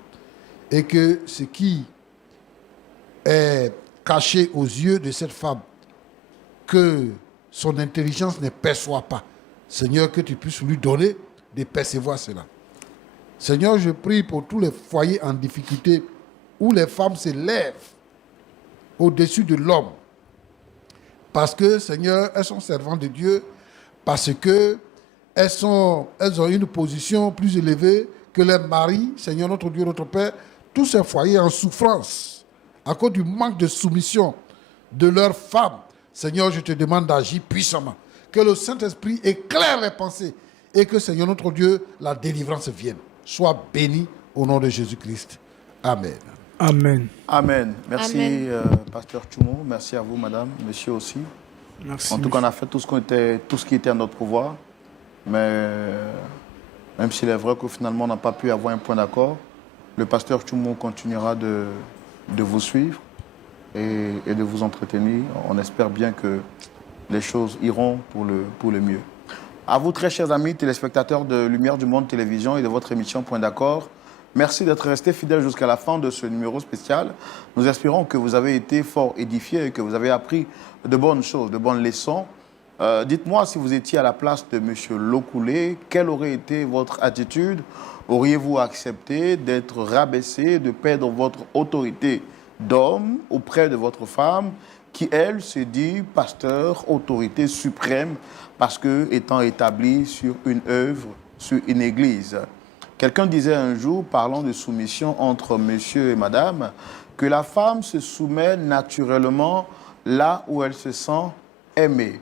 Et que ce qui est caché aux yeux de cette femme, que son intelligence ne perçoit pas. Seigneur, que tu puisses lui donner de percevoir cela. Seigneur, je prie pour tous les foyers en difficulté où les femmes se lèvent au-dessus de l'homme. Parce que, Seigneur, elles sont servantes de Dieu, parce que elles ont une position plus élevée que les maris, Seigneur notre Dieu, notre Père, tous ces foyers en souffrance, à cause du manque de soumission de leurs femmes. Seigneur, je te demande d'agir puissamment. Que le Saint-Esprit éclaire les pensées et que, Seigneur notre Dieu, la délivrance vienne. Sois béni au nom de Jésus-Christ. Amen. Amen. Amen. Merci, Amen. Pasteur Tchoumou. Merci à vous, madame, monsieur aussi. Merci. En tout cas, on a fait tout ce qui était à notre pouvoir. Mais même s'il est vrai que finalement, on n'a pas pu avoir un point d'accord, le pasteur Tchoumou continuera de vous suivre et de vous entretenir. On espère bien que les choses iront pour le mieux. À vous, très chers amis téléspectateurs de Lumière du Monde Télévision et de votre émission Point d'accord, merci d'être restés fidèles jusqu'à la fin de ce numéro spécial. Nous espérons que vous avez été fort édifiés et que vous avez appris de bonnes choses, de bonnes leçons. Dites-moi, si vous étiez à la place de M. Lokoulé, quelle aurait été votre attitude? Auriez-vous accepté d'être rabaissé, de perdre votre autorité d'homme auprès de votre femme, qui, elle, se dit pasteur, autorité suprême, parce que étant établie sur une œuvre, sur une église? Quelqu'un disait un jour, parlant de soumission entre monsieur et madame, que la femme se soumet naturellement là où elle se sent aimée.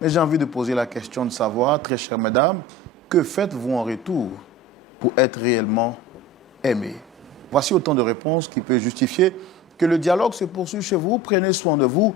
Mais j'ai envie de poser la question de savoir, très chère madame, que faites-vous en retour pour être réellement aimée? Voici autant de réponses qui peuvent justifier que le dialogue se poursuive chez vous. Prenez soin de vous.